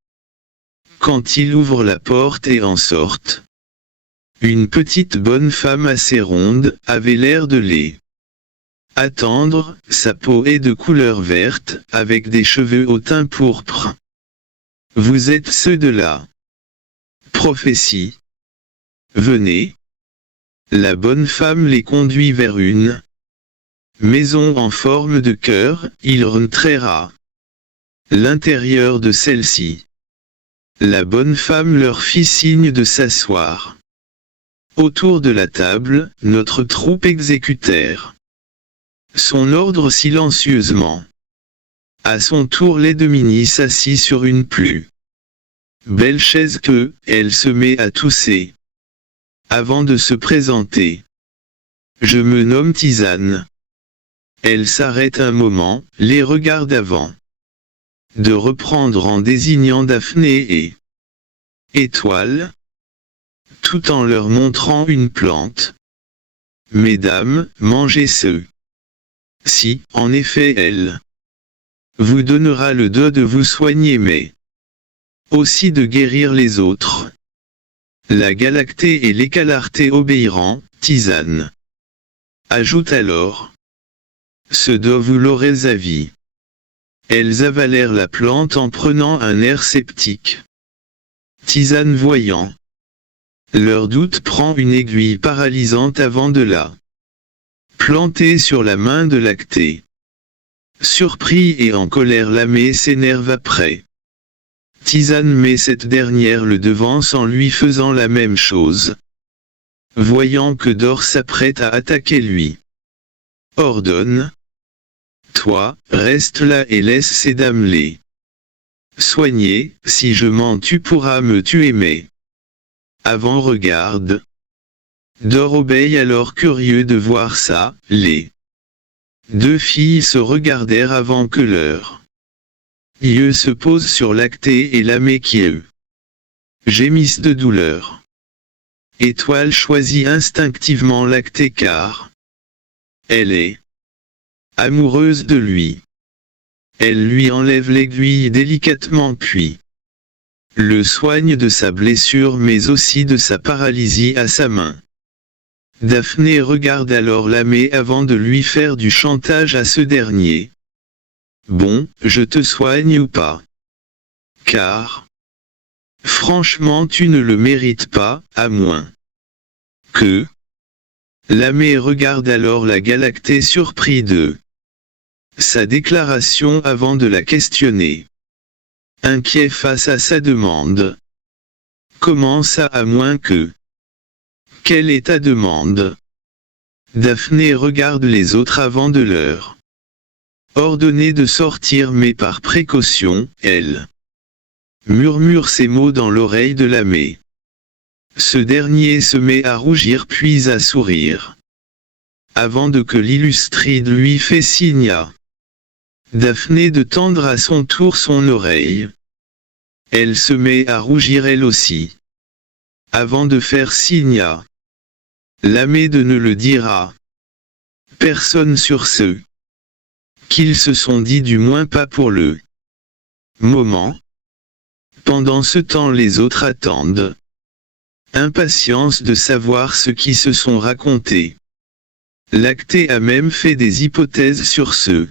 Quand ils ouvrent la porte et en sortent, une petite bonne femme assez ronde avait l'air de les Attendre, sa peau est de couleur verte, avec des cheveux au teint pourpre. Vous êtes ceux de la prophétie. Venez. La bonne femme les conduit vers une maison en forme de cœur, il rentrera l'intérieur de celle-ci. La bonne femme leur fit signe de s'asseoir. Autour de la table, notre troupe exécutèrent son ordre silencieusement. À son tour l'Édomini s'assit sur une plus belle chaise que, elle se met à tousser. Avant de se présenter. Je me nomme Tisane. Elle s'arrête un moment, les regarde avant de reprendre en désignant Daphné et Étoile, tout en leur montrant une plante. Mesdames, mangez ce. Si, en effet elle vous donnera le dos de vous soigner mais aussi de guérir les autres. La Galactée et l'Écalarté obéiront, Tisane. Ajoute alors. Ce dos vous l'aurez à vie. Elles avalèrent la plante en prenant un air sceptique. Tisane voyant leur doute prend une aiguille paralysante avant de la planter sur la main de Lactée. Surpris et en colère Lamé s'énerve après. Tisane met cette dernière le devance en lui faisant la même chose. Voyant que Dor s'apprête à attaquer lui. Ordonne. Toi, reste là et laisse ces dames les soigner, si je mens tu pourras me tuer mais. Avant regarde. Dor obéit alors curieux de voir ça, les deux filles se regardèrent avant que leur yeux se posent sur Lactée et Lamé qui eux gémissent de douleur. Étoile choisit instinctivement Lactée car elle est amoureuse de lui. Elle lui enlève l'aiguille délicatement puis le soigne de sa blessure mais aussi de sa paralysie à sa main. Daphné regarde alors Lamé avant de lui faire du chantage à ce dernier. Bon, je te soigne ou pas? Car, franchement tu ne le mérites pas, à moins que... Lamé regarde alors la Galactée surpris de sa déclaration avant de la questionner. Inquiet face à sa demande. Comment ça à moins que... Quelle est ta demande? Daphné regarde les autres avant de leur ordonner de sortir mais par précaution, elle murmure ces mots dans l'oreille de Lamé. Ce dernier se met à rougir puis à sourire. Avant de que l'illustride lui fait signe à Daphné de tendre à son tour son oreille. Elle se met à rougir elle aussi. Avant de faire signe à Lamé de ne le dire à personne sur ce qu'ils se sont dit du moins pas pour le moment. Pendant ce temps les autres attendent. Impatience de savoir ce qui se sont racontés. Lactée a même fait des hypothèses sur ce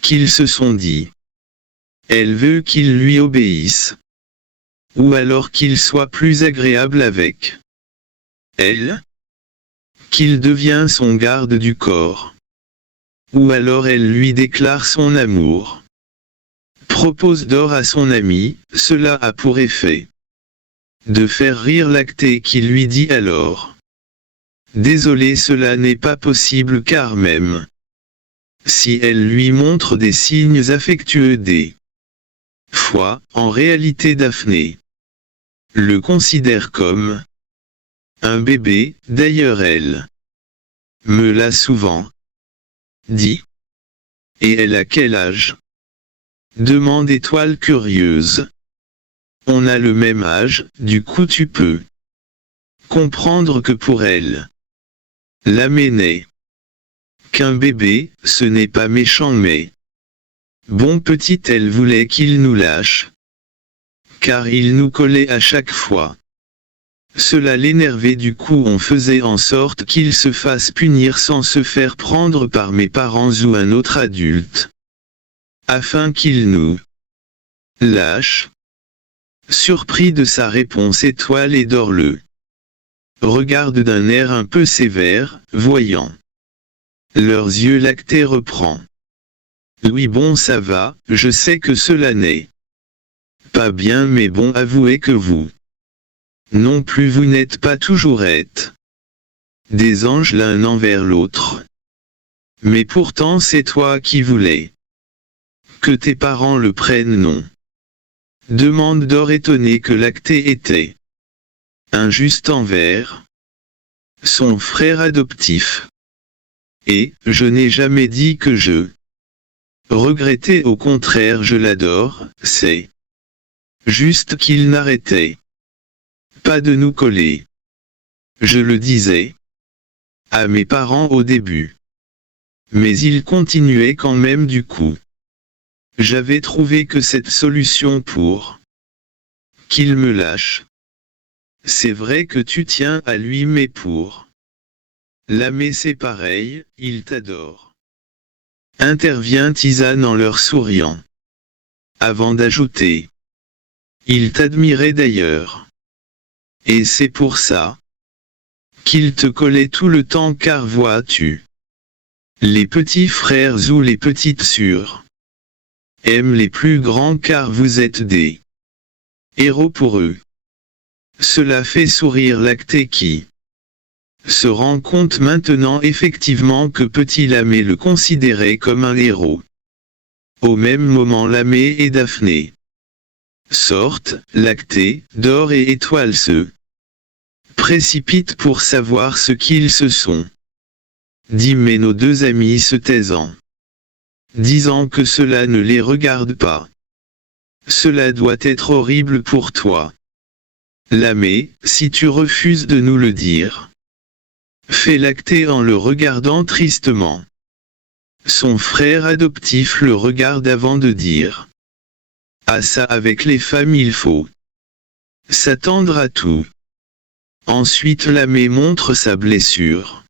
qu'ils se sont dit. Elle veut qu'ils lui obéissent. Ou alors qu'il soit plus agréable avec elle. Qu'il devient son garde du corps. Ou alors elle lui déclare son amour. Propose d'or à son ami, cela a pour effet de faire rire Lactée qui lui dit alors. Désolé cela n'est pas possible car même si elle lui montre des signes affectueux des fois, en réalité Daphné le considère comme un bébé, d'ailleurs elle me l'a souvent dit. Et elle a quel âge? Demande Étoile curieuse. On a le même âge, du coup tu peux comprendre que pour elle, Lamé n'est qu'un bébé, ce n'est pas méchant mais bon petit elle voulait qu'il nous lâche. Car il nous collait à chaque fois. Cela l'énervait, du coup on faisait en sorte qu'il se fasse punir sans se faire prendre par mes parents ou un autre adulte. Afin qu'il nous lâche. Surpris de sa réponse, Étoile et Dore le regarde d'un air un peu sévère, voyant leurs yeux. Lactée reprend. Oui bon, ça va, je sais que cela n'est pas bien, mais bon, avouez que vous non plus vous n'êtes pas toujours des anges l'un envers l'autre. Mais pourtant c'est toi qui voulais que tes parents le prennent, non? Demande Dore, étonnée que Lactée était injuste envers son frère adoptif. Et, je n'ai jamais dit que je regrettais, au contraire je l'adore, c'est juste qu'il n'arrêtait pas de nous coller. Je le disais à mes parents au début. Mais ils continuaient quand même, du coup. J'avais trouvé que cette solution pour qu'il me lâche. C'est vrai que tu tiens à lui, mais pour l'aimer c'est pareil, il t'adore. Intervient Tisane en leur souriant. Avant d'ajouter. Il t'admirait d'ailleurs. Et c'est pour ça qu'il te collait tout le temps, car vois-tu, les petits frères ou les petites sœurs aiment les plus grands car vous êtes des héros pour eux. Cela fait sourire Lactée qui se rend compte maintenant effectivement que Petit Lamé le considérait comme un héros. Au même moment, Lamé et Daphné sortent. Lactée, Dore et Étoile se précipitent pour savoir ce qu'ils se sont dit, mais nos deux amis se taisant, disant que cela ne les regarde pas. Cela doit être horrible pour toi, Lamé, si tu refuses de nous le dire. Fait Lactée en le regardant tristement. Son frère adoptif le regarde avant de dire. Ah ça, avec les femmes il faut s'attendre à tout. Ensuite Lamé montre sa blessure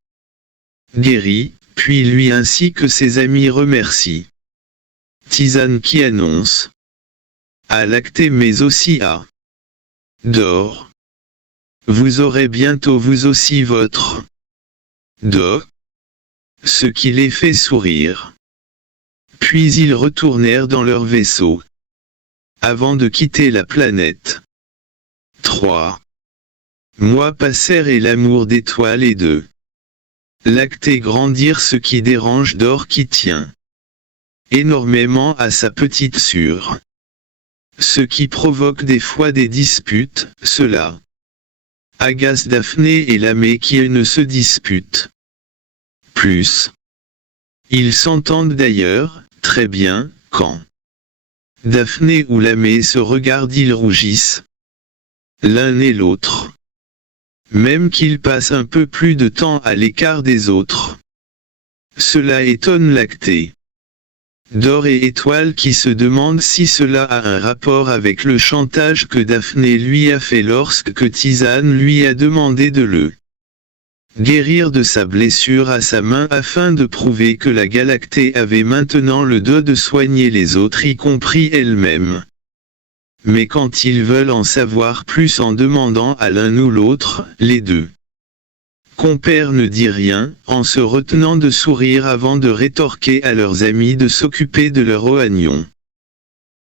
guérie, puis lui ainsi que ses amis remercie Tisane qui annonce à Lactée mais aussi à Dore. Vous aurez bientôt vous aussi votre Dore. Ce qui les fait sourire. Puis ils retournèrent dans leur vaisseau. Avant de quitter la planète. 3 mois passèrent et l'amour d'Étoile et de Lactée grandirent, ce qui dérange Dore qui tient énormément à sa petite sœur. Ce qui provoque des fois des disputes, cela agace Daphné et Lamé qui ne se disputent plus. Ils s'entendent d'ailleurs très bien. Quand Daphné ou Lamé se regardent, ils rougissent l'un et l'autre. Même qu'ils passent un peu plus de temps à l'écart des autres. Cela étonne Lactée, Dore et Étoile qui se demandent si cela a un rapport avec le chantage que Daphné lui a fait lorsque Tisane lui a demandé de le guérir de sa blessure à sa main afin de prouver que la Galactée avait maintenant le dos de soigner les autres, y compris elle-même. Mais quand ils veulent en savoir plus en demandant à l'un ou l'autre, les deux compères ne disent rien, en se retenant de sourire avant de rétorquer à leurs amis de s'occuper de leur oignon.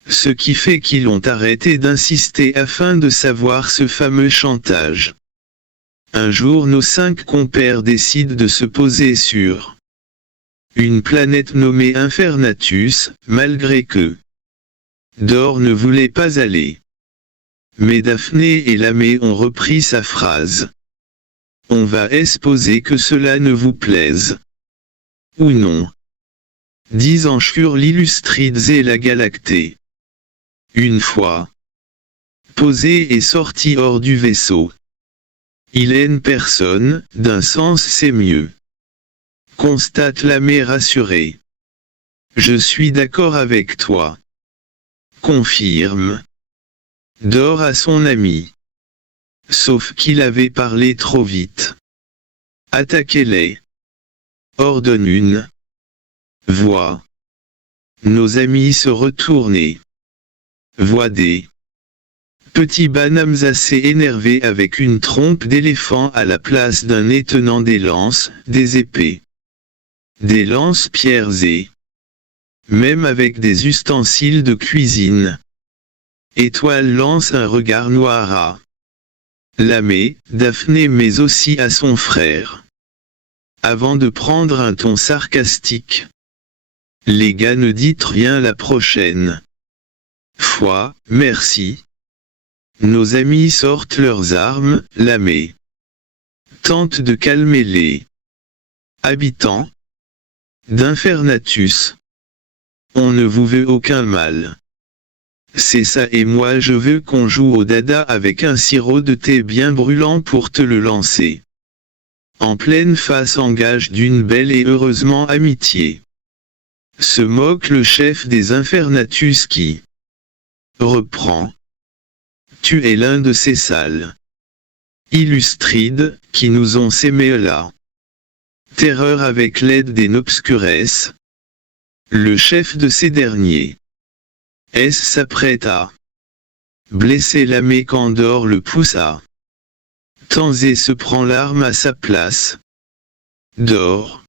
Ce qui fait qu'ils ont arrêté d'insister afin de savoir ce fameux chantage. Un jour nos 5 compères décident de se poser sur une planète nommée Infernatus, malgré que Dore ne voulait pas aller. Mais Daphné et Lamé ont repris sa phrase. On va supposer que cela ne vous plaise. Ou non. Disent furent l'Illustrides et la Galactée. Une fois posé et sorti hors du vaisseau. Il aime personne, d'un sens c'est mieux. Constate Lamé rassuré. Je suis d'accord avec toi. Confirme Dore à son ami. Sauf qu'il avait parlé trop vite. Attaquez-les. Ordonne une voix. Nos amis se retournaient. Voix des petits bonhommes assez énervés avec une trompe d'éléphant à la place d'un nez tenant des lances, des épées, des lance-pierres et même avec des ustensiles de cuisine. Étoile lance un regard noir à Lamé, Daphné mais aussi à son frère. Avant de prendre un ton sarcastique. Les gars ne dites rien la prochaine fois, merci. Nos amis sortent leurs armes, Lamé tente de calmer les habitants d'Infernatus. On ne vous veut aucun mal. C'est ça et moi je veux qu'on joue au dada avec un sirop de thé bien brûlant pour te le lancer. En pleine face en gage d'une belle et heureusement amitié. Se moque le chef des Infernatus qui reprend. Tu es l'un de ces sales illustrides qui nous ont sémé la terreur avec l'aide des Nobscures. Le chef de ces derniers s'apprête à blesser Lamé quand Dor le poussa. Tanzé se prend l'arme à sa place. Dor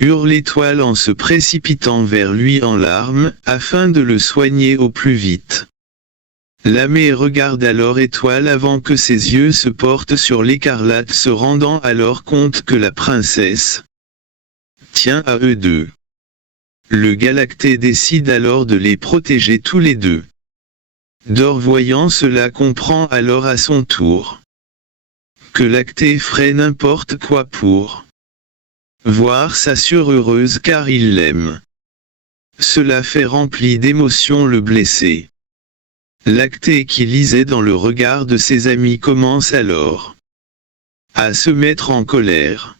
hurle Étoile en se précipitant vers lui en larmes, afin de le soigner au plus vite. Lamé regarde alors Étoile avant que ses yeux se portent sur l'Écarlate, se rendant alors compte que la princesse tient à eux deux. Le Galacté décide alors de les protéger tous les deux. Dor voyant cela comprend alors à son tour que Lacté ferait n'importe quoi pour voir sa sœur heureuse car il l'aime. Cela fait rempli d'émotion le blessé. Lacté qui lisait dans le regard de ses amis commence alors à se mettre en colère.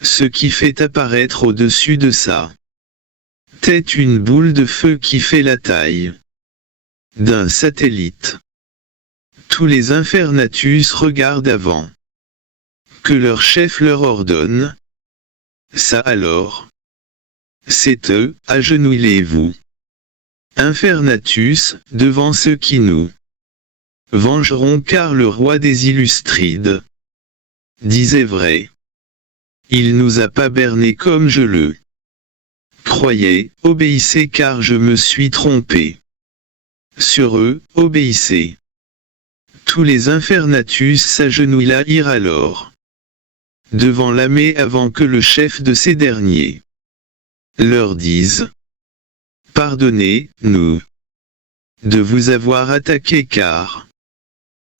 Ce qui fait apparaître au-dessus de sa tête une boule de feu qui fait la taille d'un satellite. Tous les Infernatus regardent avant que leur chef leur ordonne. Ça alors. C'est eux, agenouillez-vous. Infernatus, devant ceux qui nous vengeront car le roi des Illustrides disait vrai. Il nous a pas berné comme je le croyais, obéissez car je me suis trompé. Sur eux, obéissez. Tous les Infernatus s'agenouillèrent alors devant Lamé avant que le chef de ces derniers leur dise « Pardonnez-nous de vous avoir attaqué car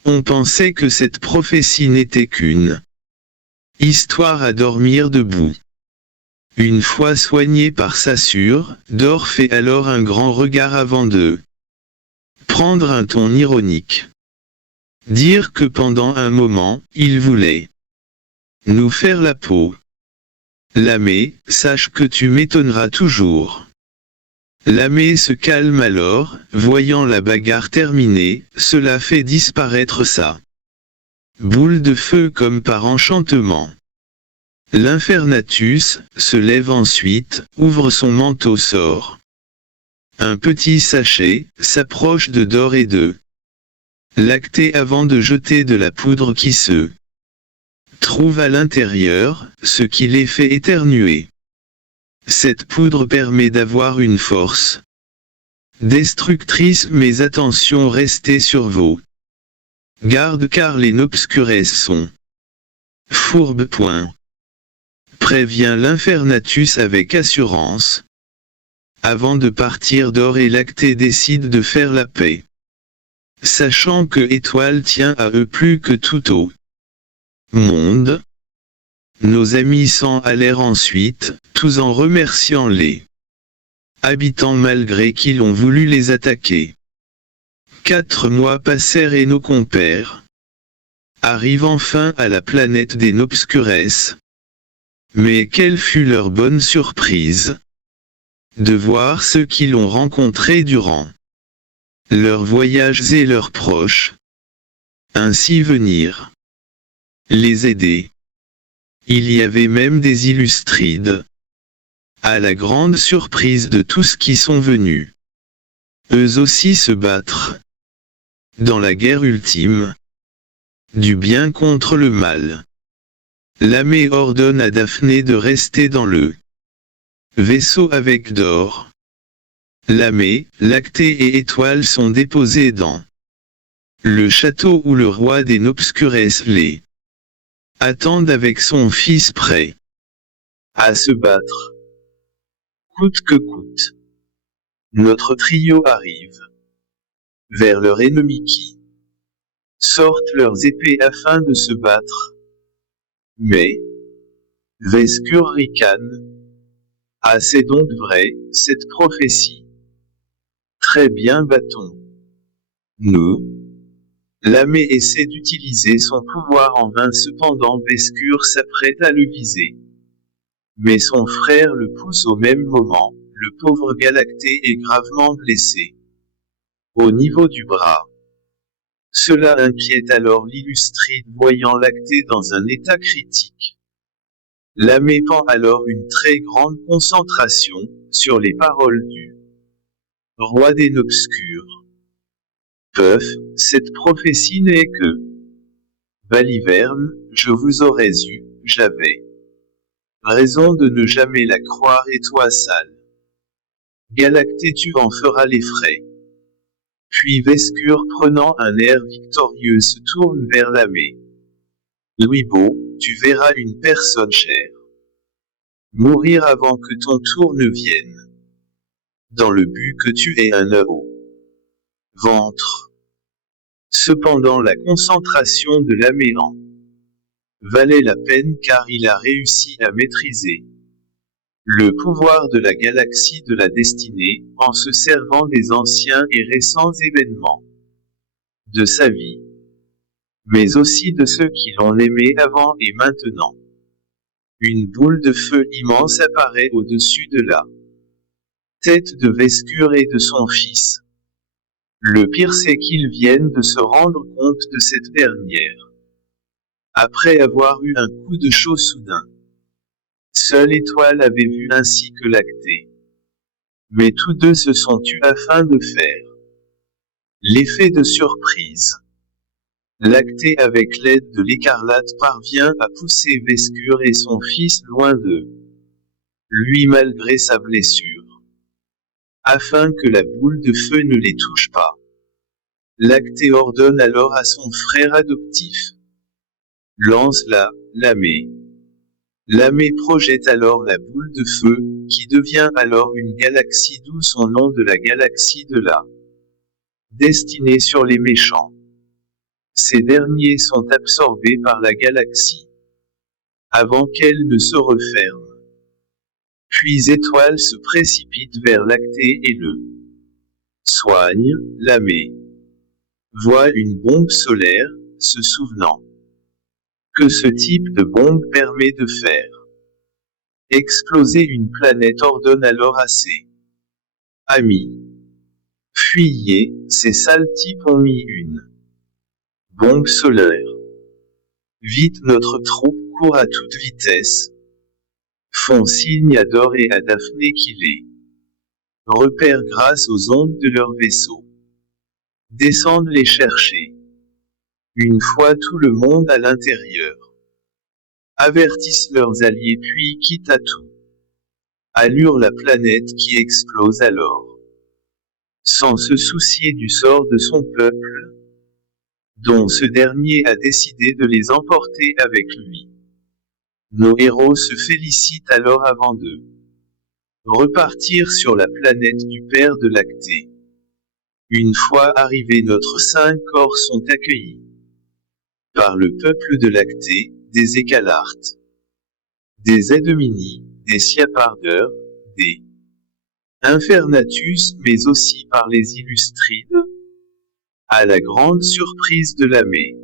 on pensait que cette prophétie n'était qu'une histoire à dormir debout. » Une fois soigné par sa sœur, Dor fait alors un grand regard avant de prendre un ton ironique. Dire que pendant un moment, il voulait nous faire la peau. Lamé, sache que tu m'étonneras toujours. Lamé se calme alors, voyant la bagarre terminée, cela fait disparaître sa boule de feu comme par enchantement. L'Infernatus se lève ensuite, ouvre son manteau sort. Un petit sachet s'approche de Dor et de Lacté avant de jeter de la poudre qui se trouve à l'intérieur, ce qui les fait éternuer. Cette poudre permet d'avoir une force destructrice mais attention restez sur vos gardes car les Nobscures sont fourbes. Prévient l'Infernatus avec assurance. Avant de partir Dor et Lacté décident de faire la paix. Sachant que Étoile tient à eux plus que tout au monde. Nos amis s'en allèrent ensuite, tous en remerciant les habitants malgré qu'ils ont voulu les attaquer. 4 mois passèrent et nos compères arrivent enfin à la planète des Nobscures. Mais quelle fut leur bonne surprise de voir ceux qui l'ont rencontré durant leurs voyages et leurs proches. ainsi venir les aider. Il y avait même des illustrides. À la grande surprise de tous qui sont venus, eux aussi se battre dans la guerre ultime du bien contre le mal. Lamé ordonne à Daphné de rester dans le vaisseau avec Dor. Lamé, Lactée et Étoile sont déposés dans le château où le roi des Nobscures les attendent avec son fils prêt à se battre coûte que coûte. Notre trio arrive vers leur ennemi qui sortent leurs épées afin de se battre. Mais Vescure ricane. Ah, c'est donc vrai, cette prophétie. Très bien, bâton. Nous. Lamé essaie d'utiliser son pouvoir en vain, cependant Vescure s'apprête à le viser. Mais son frère le pousse au même moment, le pauvre Galacté est gravement blessé au niveau du bras. Cela inquiète alors l'illustride voyant Lactée dans un état critique. Lamé pend alors une très grande concentration sur les paroles du roi des Nobscures. Peuf, cette prophétie n'est que baliverne, je vous aurais eu, j'avais raison de ne jamais la croire et toi sale Galacté tu en feras les frais. Puis Vescure prenant un air victorieux se tourne vers Lamé. Louis-Beau, tu verras une personne chère mourir avant que ton tour ne vienne. Dans le but que tu aies un œuf au ventre. Cependant la concentration de Lamé en valait la peine car il a réussi à maîtriser le pouvoir de la galaxie de la destinée, en se servant des anciens et récents événements de sa vie, mais aussi de ceux qui l'ont aimé avant et maintenant. Une boule de feu immense apparaît au-dessus de la tête de Vescure et de son fils. Le pire c'est qu'ils viennent de se rendre compte de cette dernière, après avoir eu un coup de chaud soudain. Seule Étoile avait vu ainsi que Lactée. Mais tous deux se sont tus afin de faire l'effet de surprise. Lactée avec l'aide de l'écarlate parvient à pousser Vescure et son fils loin de lui malgré sa blessure, afin que la boule de feu ne les touche pas. Lactée ordonne alors à son frère adoptif. Lance-la, Lamé. Lamé projette alors la boule de feu, qui devient alors une galaxie d'où son nom de la galaxie de la destinée sur les méchants. Ces derniers sont absorbés par la galaxie avant qu'elle ne se referme. Puis Étoile se précipite vers Lactée et le soigne. Lamé voit une bombe solaire, se souvenant que ce type de bombe permet de faire exploser une planète, ordonne alors à ses amis. Fuyez, ces sales types ont mis une bombe solaire. Vite notre troupe court à toute vitesse, font signe à Dor et à Daphné qui les repèrent grâce aux ondes de leur vaisseau. Descendent les chercher. Une fois tout le monde à l'intérieur, avertissent leurs alliés puis quittent à tout allure la planète qui explose alors, sans se soucier du sort de son peuple, dont ce dernier a décidé de les emporter avec lui. Nos héros se félicitent alors avant de repartir sur la planète du père de Lactée. Une fois arrivés, notre 5 corps sont accueillis par le peuple de Lactée, des Écalartes, des Edemini, des Siapardeurs, des Infernatus, mais aussi par les Illustrides. À la grande surprise de Lamé,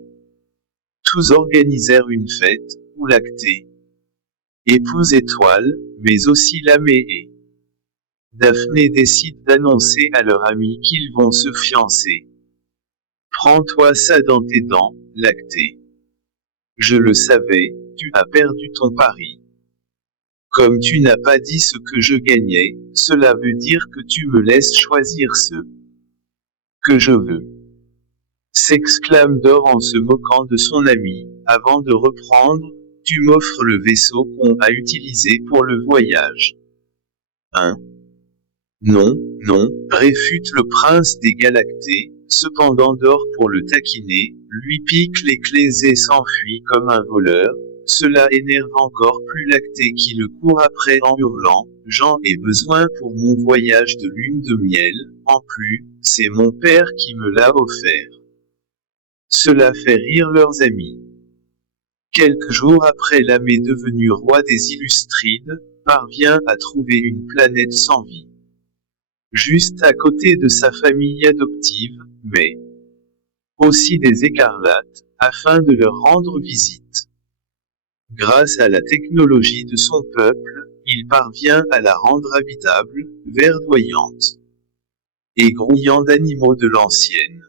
tous organisèrent une fête, où Lactée épouse Étoile, mais aussi Lamé et Daphné décident d'annoncer à leur ami qu'ils vont se fiancer Prends-toi ça dans tes dents, lactée. Je le savais, tu as perdu ton pari. Comme tu n'as pas dit ce que je gagnais, cela veut dire que tu me laisses choisir ce que je veux. S'exclame Dor en se moquant de son ami, avant de reprendre, tu m'offres le vaisseau qu'on a utilisé pour le voyage. Hein? Non, non, réfute le prince des Galactés, cependant Dor pour le taquiner, lui pique les clés et s'enfuit comme un voleur. Cela énerve encore plus Lactée qui le court après en hurlant, j'en ai besoin pour mon voyage de lune de miel, en plus, c'est mon père qui me l'a offert. Cela fait rire leurs amis. Quelques jours après l'Amé devenu roi des Illustrides, parvient à trouver une planète sans vie. Juste à côté de sa famille adoptive, mais aussi des Écarlates, afin de leur rendre visite. Grâce à la technologie de son peuple, il parvient à la rendre habitable, verdoyante et grouillant d'animaux de l'ancienne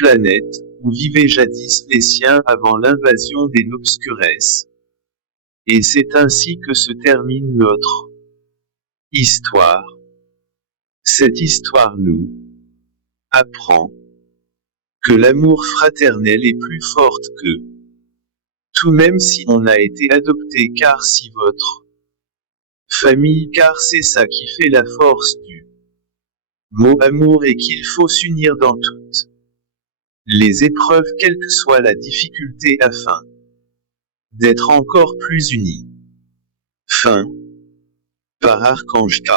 planète, où vivaient jadis les siens avant l'invasion des Nobscures. Et c'est ainsi que se termine notre histoire. Cette histoire nous apprend que l'amour fraternel est plus forte que tout, même si on a été adopté, car si votre famille, car c'est ça qui fait la force du mot amour, et qu'il faut s'unir dans toutes les épreuves, quelle que soit la difficulté, afin d'être encore plus unis. Fin. Par Archange K.